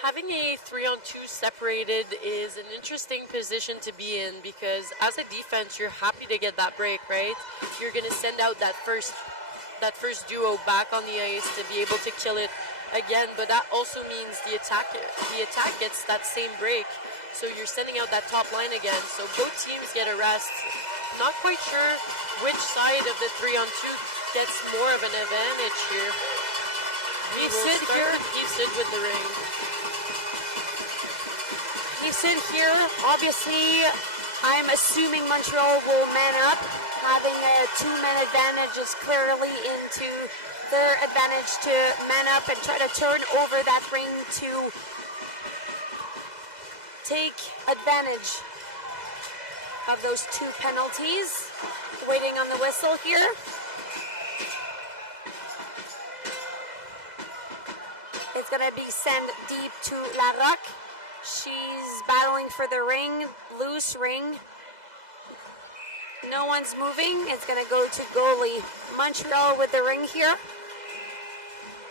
Having a 3-on-2 separated is an interesting position to be in, because as a defense, you're happy to get that break, right? You're going to send out that first duo back on the ice to be able to kill it again, but that also means the attack gets that same break. So you're sending out that top line again. So both teams get a rest. Not quite sure which side of the 3-on-2 gets more of an advantage here. Rive-Sud here. Rive-Sud with the ring. Rive-Sud here. Obviously, I'm assuming Montreal will man up. Having a 2-man advantage is clearly into their advantage to man up and try to turn over that ring to take advantage of those 2 penalties. Waiting on the whistle here. It's going to be sent deep to Larocque. She's battling for the ring, loose ring. No one's moving. It's going to go to goalie. Montreal with the ring here.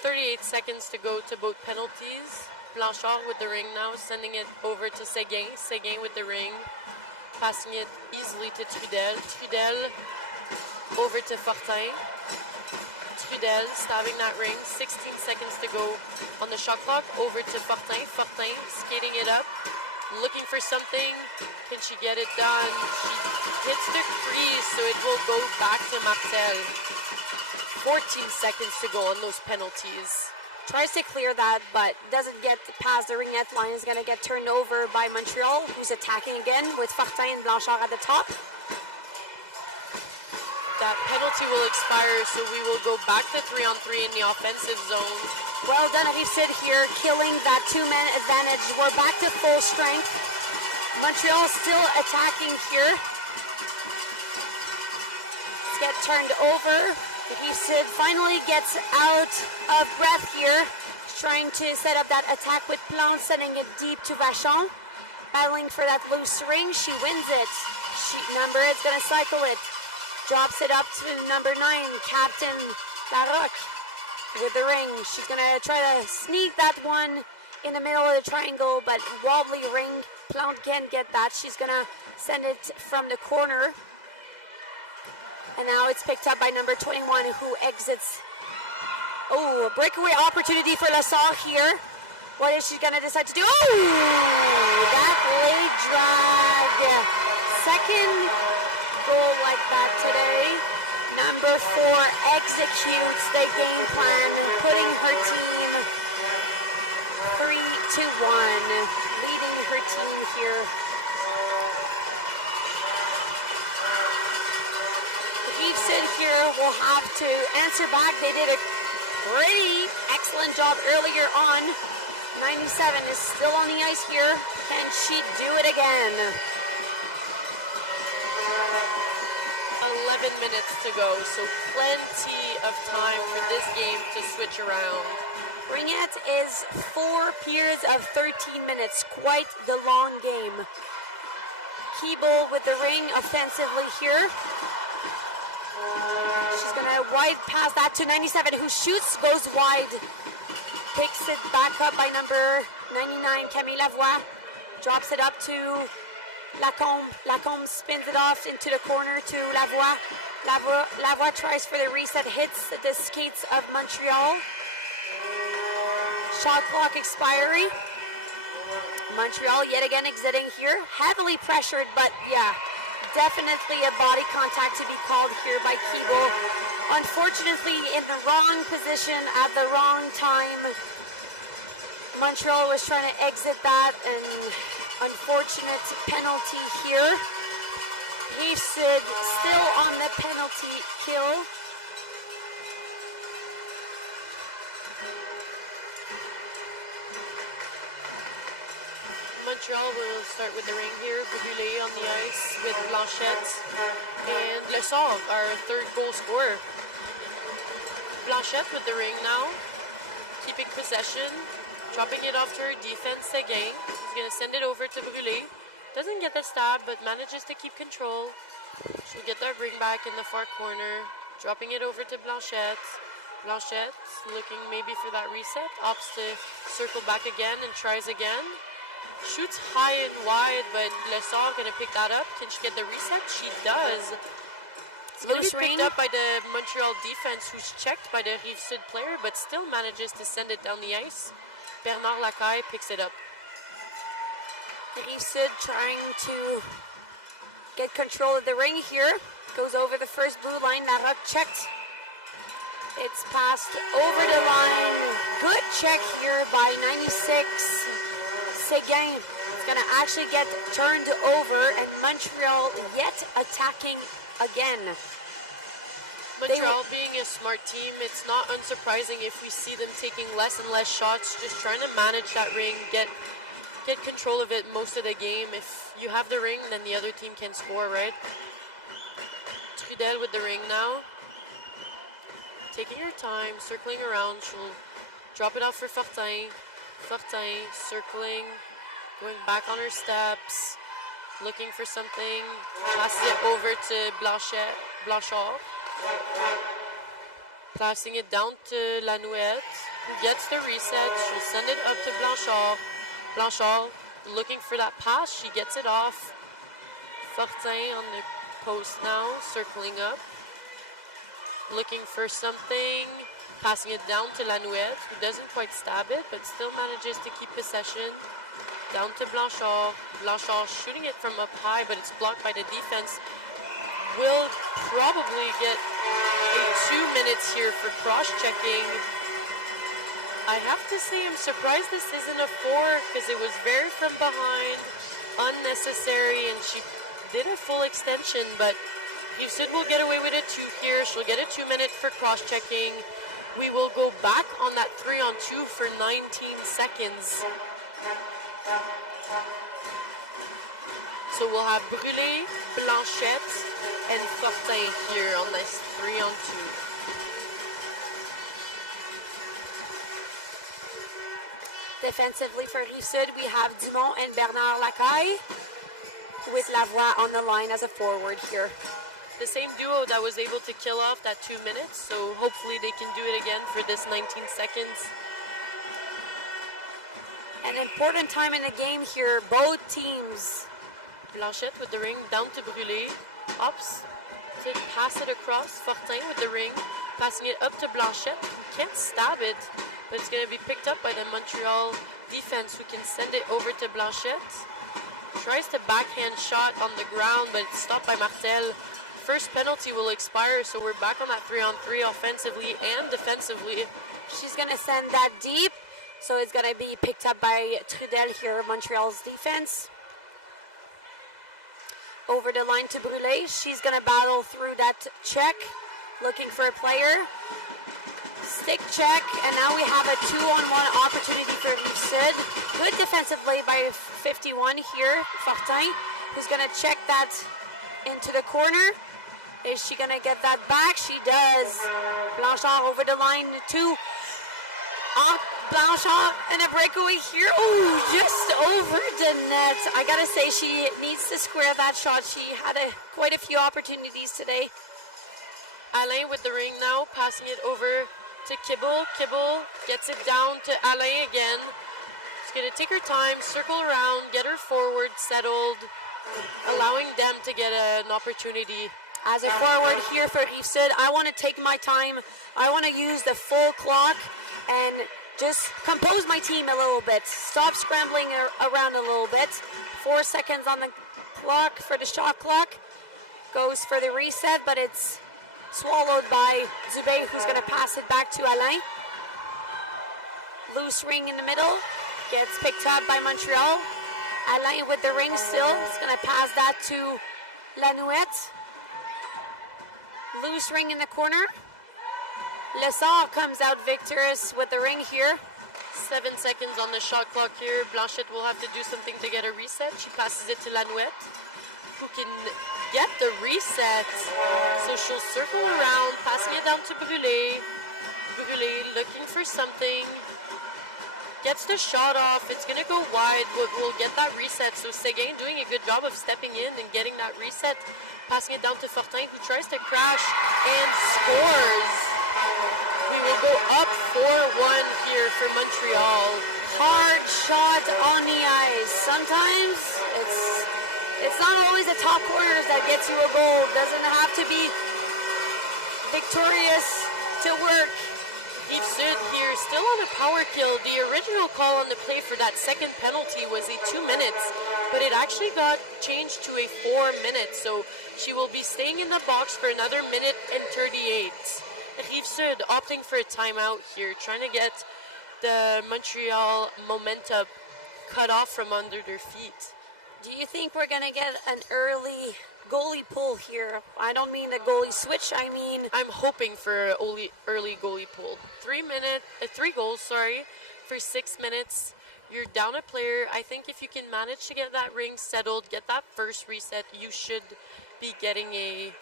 38 seconds to go to both penalties. Blanchard with the ring now, sending it over to Séguin. Séguin with the ring, passing it easily to Trudel. Trudel over to Fortin. Trudel stabbing that ring. 16 seconds to go on the shot clock. Over to Fortin. Fortin skating it up, looking for something. Can she get it done? She hits the crease, so it will go back to Martel. 14 seconds to go on those penalties. Tries to clear that, but doesn't get past the ringette line. Is going to get turned over by Montreal, who's attacking again with Fortin and Blanchard at the top. That penalty will expire, so we will go back to 3-on-3 in the offensive zone. Well done, Rive-Sud here, killing that two-man advantage. We're back to full strength. Montreal still attacking here. Let's get turned over. Rive-Sud finally gets out of breath here. Trying to set up that attack with Plante, sending it deep to Vachon. Battling for that loose ring. She wins it. Number 8's going to cycle it. Drops it up to number 9, Captain Larocque with the ring. She's going to try to sneak that one in the middle of the triangle, but wobbly ring. Plante can't get that. She's going to send it from the corner. And now it's picked up by number 21, who exits. Oh, a breakaway opportunity for Lachaine here. What is she going to decide to do? Oh, that late drag. Second goal like that today. Number 4 executes the game plan, putting her team 3-1, leading her team here. Rive-Sud here will have to answer back. They did a pretty excellent job earlier on. 97 is still on the ice here. Can she do it again? 11 minutes to go, so plenty of time for this game to switch around. Ringette is 4 periods of 13 minutes. Quite the long game. Keeble with the ring offensively here. She's going to wide pass that to 97, who shoots, goes wide. Picks it back up by number 99, Camille Lavoie. Drops it up to Lacombe. Lacombe spins it off into the corner to Lavoie. Lavoie tries for the reset, hits the skates of Montreal. Shot clock expiry. Montreal yet again exiting here. Heavily pressured, but yeah, definitely a body contact to be called here by Keeble. Unfortunately, in the wrong position at the wrong time. Montreal was trying to exit that, and unfortunate penalty here. Rive-Sud still on the penalty kill. Montreal will start with the ring here. Brûlé on the ice with Blanchette and Lachaine, our third goal scorer. Blanchette with the ring now, keeping possession, dropping it off to her defense again. She's going to send it over to Brûlé. Doesn't get the stab, but manages to keep control. She'll get that ring back in the far corner, dropping it over to Blanchette. Blanchette looking maybe for that reset, opts to circle back again and tries again. Shoots high and wide, but Lachaine going to pick that up. Can she get the reset? She does. It's going to be picked up by the Montreal defense, who's checked by the Rive-Sud player, but still manages to send it down the ice. Bernard Lacaille picks it up. Rive-Sud trying to get control of the ring here. Goes over the first blue line. Larocque checked. It's passed over the line. Good check here by 96. Seguin is going to actually get turned over, and Montreal yet attacking again. Montreal being a smart team, it's not unsurprising if we see them taking less and less shots, just trying to manage that ring, get control of it most of the game. If you have the ring, then the other team can score, right? Trudel with the ring now. Taking her time, circling around. She'll drop it off for Fortin. Fortin circling, going back on her steps, looking for something. Passes it over to Blanchard. Passing it down to Lanouette, who gets the reset. She'll send it up to Blanchard. Blanchard looking for that pass. She gets it off. Fortin on the post now, circling up. Looking for something. Passing it down to Lanouette, who doesn't quite stab it, but still manages to keep possession. Down to Blanchard. Blanchard shooting it from up high, but it's blocked by the defense. Will probably get 2 minutes here for cross-checking. I have to say I'm surprised this isn't a 4 because it was very from behind, unnecessary, and she did a full extension, but Rive-Sud will get away with a 2 here. She'll get a 2-minute for cross-checking. We will go back on that 3-on-2 for 19 seconds. So we'll have Brûlé, Blanchette, and Fortin here on this 3-on-2. Defensively for Rive-Sud, we have Dumont and Bernard Lachaine, with Lavoie on the line as a forward here. The same duo that was able to kill off that 2 minutes, so hopefully they can do it again for this 19 seconds. An important time in the game here, both teams. Blanchette with the ring, down to Brûlé, ups, to pass it across, Fortin with the ring, passing it up to Blanchette, who can't stab it, but it's going to be picked up by the Montreal defense, who can send it over to Blanchette. Tries to backhand shot on the ground, but it's stopped by Martel. First penalty will expire, so we're back on that 3-on-3 offensively and defensively. She's going to send that deep, so it's going to be picked up by Trudel here, Montreal's defense. Over the line to Brûlé. She's going to battle through that check, looking for a player. Stick check, and now we have a 2-on-1 opportunity for Rive-Sud. Good defensive play by 51 here, Fortin, who's going to check that into the corner. Is she going to get that back? She does. Blanchard over the line to Blanchard, and a breakaway here. Oh, just over the net. I got to say, she needs to square that shot. She had quite a few opportunities today. Alain with the ring now, passing it over to Kibble. Kibble gets it down to Alain again. She's going to take her time, circle around, get her forward settled, allowing them to get an opportunity. As a forward here for Rive-Sud, I want to take my time. I want to use the full clock and just compose my team a little bit. Stop scrambling around a little bit. 4 seconds on the clock for the shot clock. Goes for the reset, but it's swallowed by Dubé, who's going to pass it back to Alain. Loose ring in the middle. Gets picked up by Montreal. Alain with the ring still. He's going to pass that to Lanouette. Loose ring in the corner. Lessard comes out victorious with the ring here. 7 seconds on the shot clock here. Blanchette will have to do something to get a reset. She passes it to Lanouette, who can get the reset. So she'll circle around, passing it down to Brûlé. Brûlé looking for something. Gets the shot off. It's going to go wide, but we'll get that reset. So Seguin doing a good job of stepping in and getting that reset. Passing it down to Fortin, who tries to crash and scores. We will go up 4-1 here for Montreal. Hard shot on the ice. Sometimes it's not always the top corners that gets you a goal. Doesn't have to be victorious to work. Rive-Sud here, still on a power kill. The original call on the play for that second penalty was a 2 minutes, but it actually got changed to a 4 minutes. So she will be staying in the box for another minute and 38. Rive-Sud opting for a timeout here, trying to get the Montreal momentum cut off from under their feet. Do you think we're going to get an early goalie pull here? I don't mean the goalie switch, I mean... I'm hoping for an early goalie pull. 3 goals, for 6 minutes. You're down a player. I think if you can manage to get that ring settled, get that first reset, you should be getting a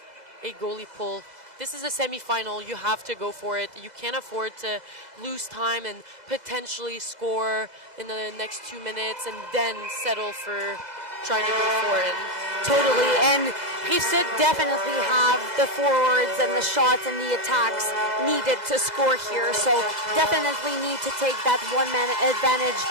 goalie pull. This is a semifinal. You have to go for it. You can't afford to lose time and potentially score in the next 2 minutes and then settle for trying to go for it. Totally, and Rive-Sud definitely have the forwards and the shots and the attacks needed to score here, so definitely need to take that one-man advantage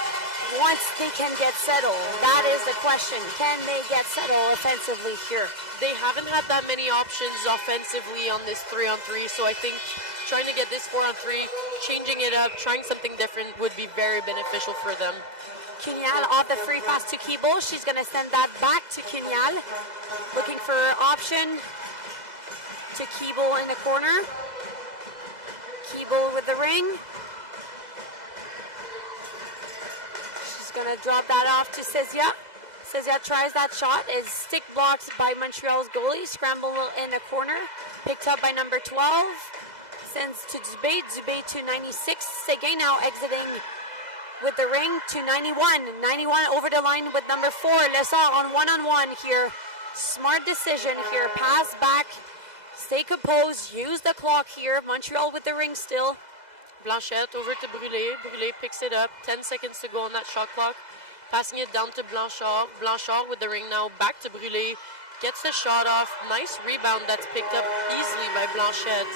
once they can get settled. That is the question. Can they get settled offensively here? They haven't had that many options offensively on this 3-on-3, so I think trying to get this 4-on-3, changing it up, trying something different would be very beneficial for them. Quignal off the free pass to Keeble. She's going to send that back to Quignal. Looking for option to Keeble in the corner. Keeble with the ring. Gonna drop that off to Cezia. Cezia tries that shot. Is stick blocked by Montreal's goalie. Scramble in the corner. Picked up by number 12. Sends to Dubé. Dubé to 96. Seguin now exiting with the ring to 91. 91 over the line with number 4. Lessard on one-on-one here. Smart decision here. Pass back. Stay composed. Use the clock here. Montreal with the ring still. Blanchette over to Brûlé. Brûlé picks it up. 10 seconds to go on that shot clock. Passing it down to Blanchard. Blanchard with the ring now. Back to Brûlé. Gets the shot off. Nice rebound that's picked up easily by Blanchette.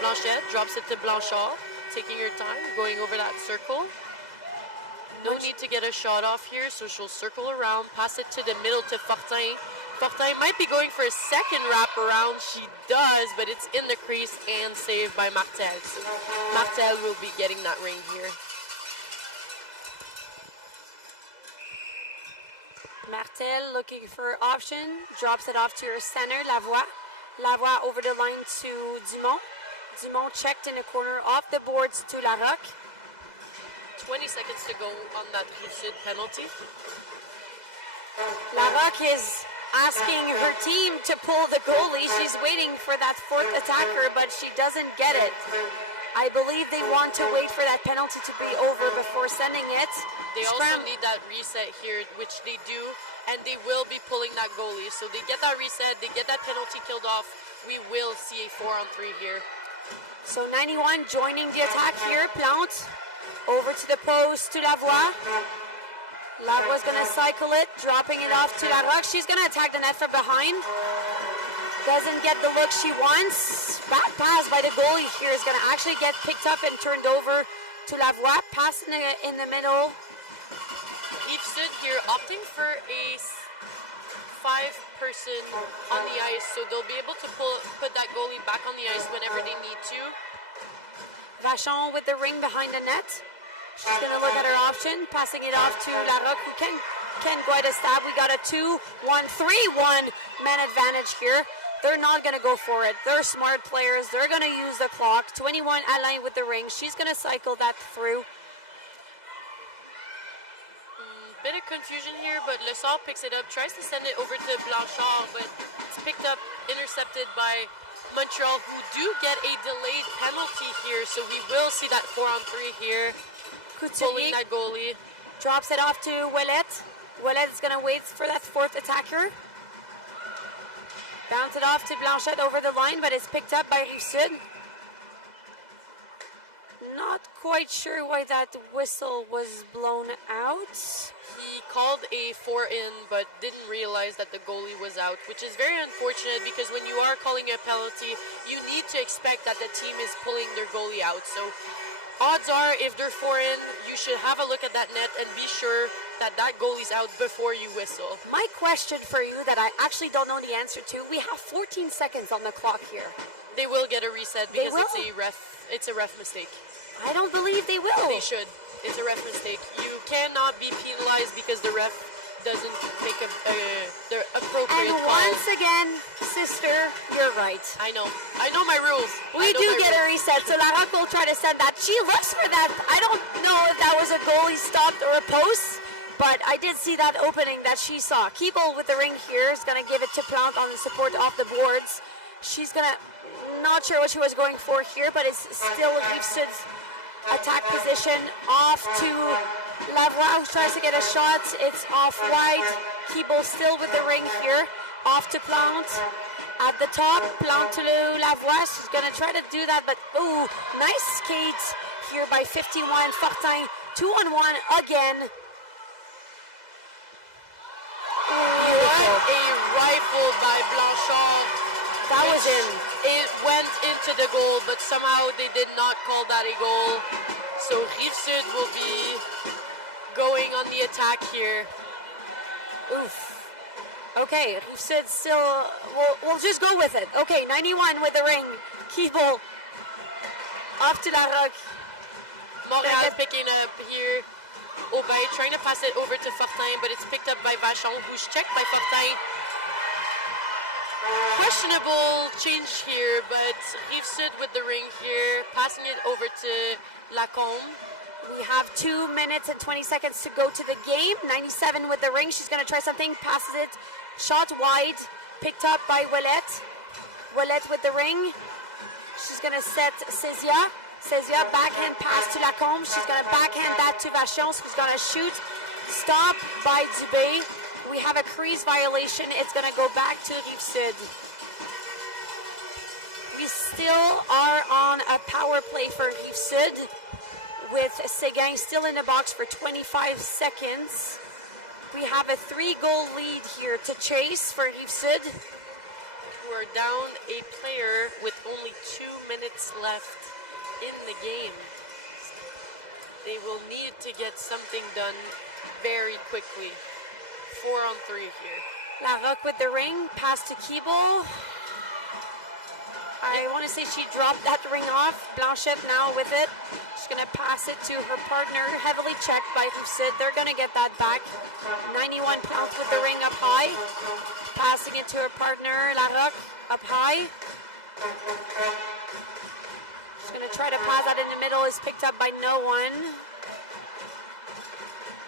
Blanchette drops it to Blanchard. Taking her time. Going over that circle. No need to get a shot off here. So she'll circle around. Pass it to the middle to Fortin. Fortin might be going for a second wrap around. She does, but it's in the crease and saved by Martel. So Martel will be getting that ring here. Martel looking for option. Drops it off to her center, Lavoie. Lavoie over the line to Dumont. Dumont checked in the corner off the boards to Larocque. 20 seconds to go on that Rive-Sud penalty. Larocque is asking her team to pull the goalie. She's waiting for that fourth attacker, but she doesn't get it. I believe they want to wait for that penalty to be over before sending it. They also need that reset here, which they do, and they will be pulling that goalie. So they get that reset, they get that penalty killed off. We will see a 4-on-3 here. So 91 joining the attack here. Plante over to the post to Lavoie. Lavoie's going to cycle it, dropping it off to Larocque. She's going to attack the net from behind. Doesn't get the look she wants. Bad pass by the goalie here is going to actually get picked up and turned over to Lavoie. Pass in the middle. Rive-Sud here opting for a 5-person on the ice, so they'll be able to put that goalie back on the ice whenever they need to. Vachon with the ring behind the net. She's going to look at her option, passing it off to Larocque, who can go at a stab. We got a 2-1-3-1 man advantage here. They're not going to go for it. They're smart players. They're going to use the clock. 21 Alain with the ring. She's going to cycle that through. Bit of confusion here, but Lessard picks it up, tries to send it over to Blanchard, but it's picked up, intercepted by Montreal, who do get a delayed penalty here, so we will see that 4-on-3 here. Pulling that goalie. Drops it off to Ouellette. Ouellette is going to wait for that fourth attacker. Bounce it off to Blanchette over the line, but it's picked up by Rive-Sud. Not quite sure why that whistle was blown out. He called a 4-in, but didn't realize that the goalie was out, which is very unfortunate because when you are calling a penalty, you need to expect that the team is pulling their goalie out. So odds are, if they're 4-in, you should have a look at that net and be sure that that goalie's out before you whistle. My question for you that I actually don't know the answer to, we have 14 seconds on the clock here. They will get a reset because it's a ref mistake. I don't believe they will. They should. It's a ref mistake. You cannot be penalized because the ref doesn't make the appropriate And call. once again, sister, you're right. I know my rules. We do get a reset, so Larocque will try to send that. She looks for that. I don't know if that was a goalie stopped or a post, but I did see that opening that she saw. Keeble with the ring here is going to give it to Plante on the support off the boards. She's going to, not sure what she was going for here, but it's still Rive-Sud's attack position. Off to Lavoie, who tries to get a shot. It's off wide. Keeble still with the ring here. Off to Plante. At the top, Plante to Lavoie. She's going to try to do that, but ooh, nice skate here by 51. Fortin, 2-on-1 again. What a rifle by Blanchard. That was in. It went into the goal, but somehow they did not call that a goal. So Rive-Sud will be going on the attack here. Oof. Okay, Rive-Sud still, we'll just go with it. Okay, 91 with the ring. Keeble off to Larocque. Montreal picking up here. Aubin trying to pass it over to Fortin, but it's picked up by Vachon, who's checked by Fortin. Questionable change here, but Rive-Sud with the ring here, passing it over to Lachaine. We have 2 minutes and 20 seconds to go to the game. 97 with the ring. She's going to try something. Passes it. Shot wide. Picked up by Ouellette. Ouellette with the ring. She's going to set Cézia. Cézia, backhand pass to Lacombe. She's going to backhand that to Vachon, who's going to shoot. Stop by Dubé. We have a crease violation. It's going to go back to Rive-Sud. We still are on a power play for Rive-Sud, with Séguin still in the box for 25 seconds. We have a 3-goal lead here to chase for Rive-Sud. We're down a player with only 2 minutes left in the game. They will need to get something done very quickly. 4-on-3 here. Larocque with the ring, pass to Keeble. I want to say she dropped that ring off. Blanchette now with it. She's going to pass it to her partner, heavily checked by Rive-Sud. They're going to get that back. 91 Plante with the ring up high. Passing it to her partner, Larocque, up high. She's going to try to pass that in the middle. Is picked up by no one.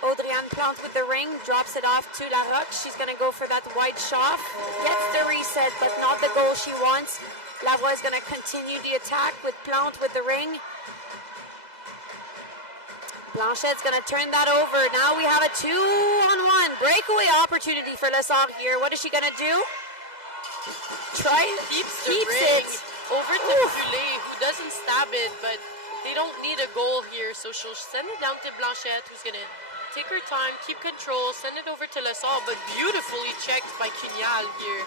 Audriane Plante with the ring, drops it off to Larocque. She's going to go for that wide shot. Gets the reset, but not the goal she wants. Lavoie is going to continue the attack with Plante with the ring. Blanchette's going to turn that over. Now we have a 2-on-1 breakaway opportunity for Lessard here. What is she going to do? Try it. Keeps it. Over to Poulet, who doesn't stab it, but they don't need a goal here. So she'll send it down to Blanchette, who's going to take her time, keep control, send it over to Lessard, but beautifully checked by Cunial here.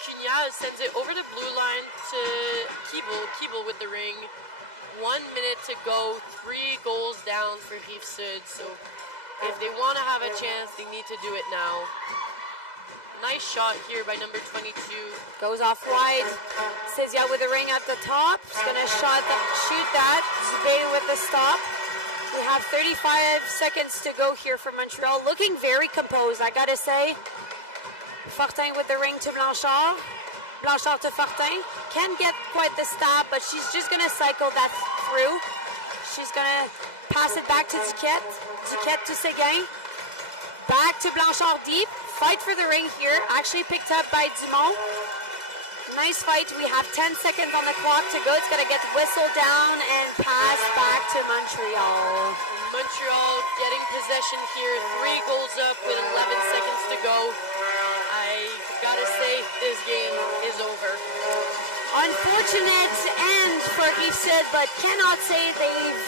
Cunial sends it over the blue line to Keeble. Keeble with the ring. 1 minute to go. 3 goals down for Rive-Sud. So if they want to have a chance, they need to do it now. Nice shot here by number 22. Goes off wide. Cézia with the ring at the top. She's going to shoot that. Dubé with the stop. We have 35 seconds to go here for Montreal. Looking very composed, I got to say. Fortin with the ring to Blanchard. Blanchard to Fortin. Can't get quite the stop, but she's just going to cycle that through. She's going to pass it back to Duquette. Duquette to Séguin. Back to Blanchard deep. Fight for the ring here. Actually picked up by Dumont. Nice fight. We have 10 seconds on the clock to go. It's going to get whistled down and passed back to Montreal. Montreal getting possession here. 3 goals up with 11 seconds to go. I gotta say, this game is over. Unfortunate end for Rive-Sud, but cannot say they've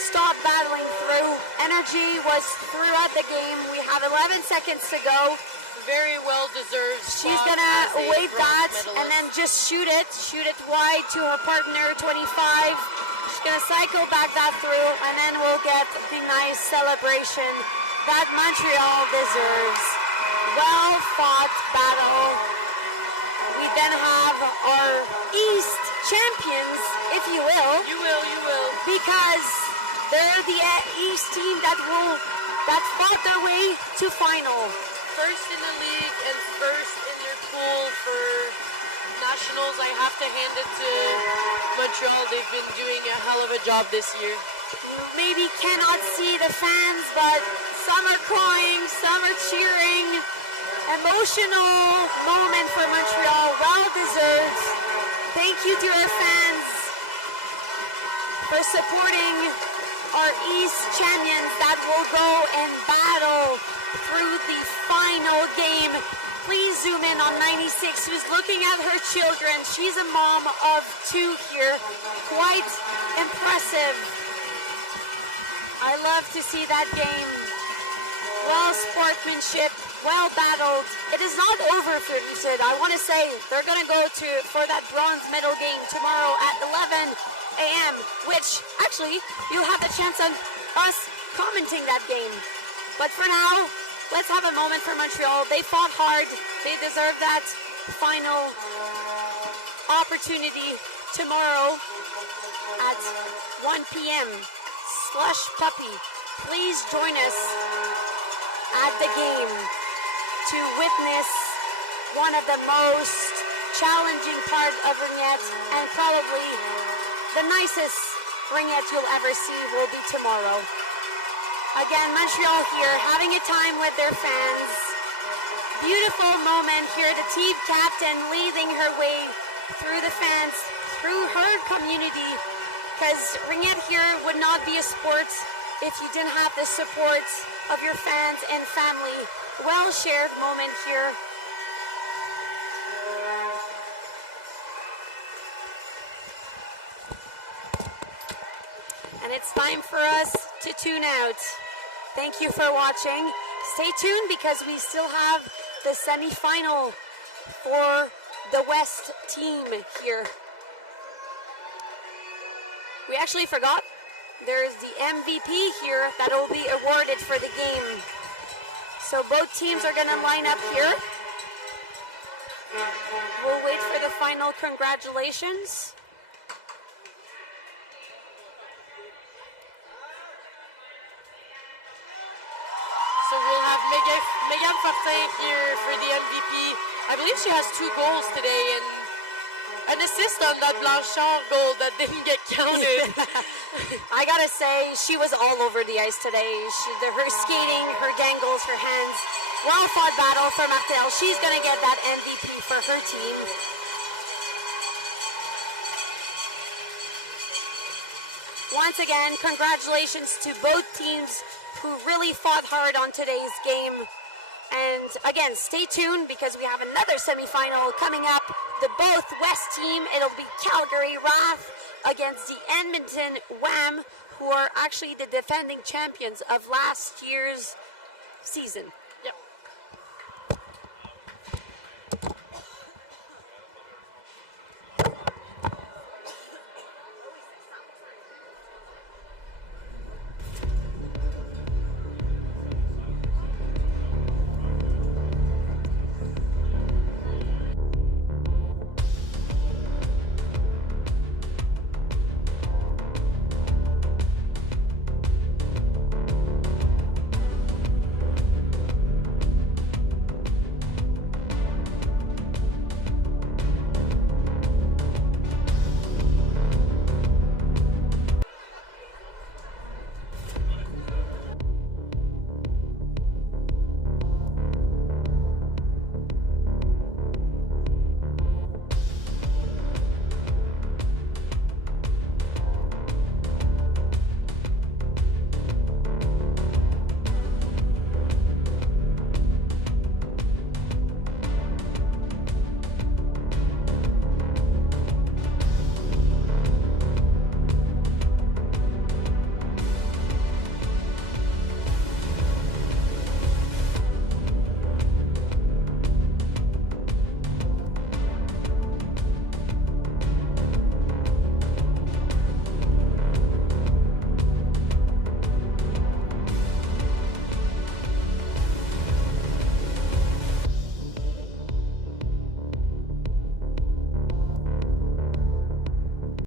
stopped battling through. Energy was throughout the game. We have 11 seconds to go. Very well deserved. She's gonna wave that and then just shoot it wide to her partner, 25. She's gonna cycle back that through, and then we'll get the nice celebration that Montreal deserves. Well fought battle. We then have our East champions, if you will. You will. Because they're the East team that fought their way to final. First in the league and first in their pool for nationals. I have to hand it to Montreal. They've been doing a hell of a job this year. You maybe cannot see the fans, but some are crying, some are cheering. Emotional moment for Montreal, well deserved. Thank you to our fans for supporting our East champions that will go and battle through the final game. Please zoom in on 96, who's looking at her children. She's a mom of 2 here. Quite impressive. I love to see that game. Well sportsmanship, well battled. It is not over for Rive-Sud. I want to say they're going to go for that bronze medal game tomorrow at 11 a.m., which actually you'll have the chance of us commenting that game. But for now, let's have a moment for Montreal. They fought hard. They deserve that final opportunity tomorrow at 1 p.m. Slush Puppy, please join us at the game to witness one of the most challenging parts of Vignette and probably the nicest ringettes you'll ever see will be tomorrow. Again, Montreal here having a time with their fans. Beautiful moment here. The team captain leading her way through the fans, through her community, because ringette here would not be a sport if you didn't have the support of your fans and family. Well shared moment here. And it's time for us to tune out. Thank you for watching. Stay tuned because we still have the semi-final for the West team here. We actually forgot there's the MVP here that will be awarded for the game. So both teams are going to line up here. We'll wait for the final congratulations. So we'll have Megan Fortin here for the MVP. I believe she has 2 goals today and an assist on that Blanchard goal that didn't get counted. I gotta say, she was all over the ice today. Her skating, her dangles, her hands. Well-fought battle for Martel. She's gonna get that MVP for her team. Once again, congratulations to both teams who really fought hard on today's game. And again, stay tuned because we have another semifinal coming up. The both West team, it'll be Calgary Wrath against the Edmonton Wham, who are actually the defending champions of last year's season.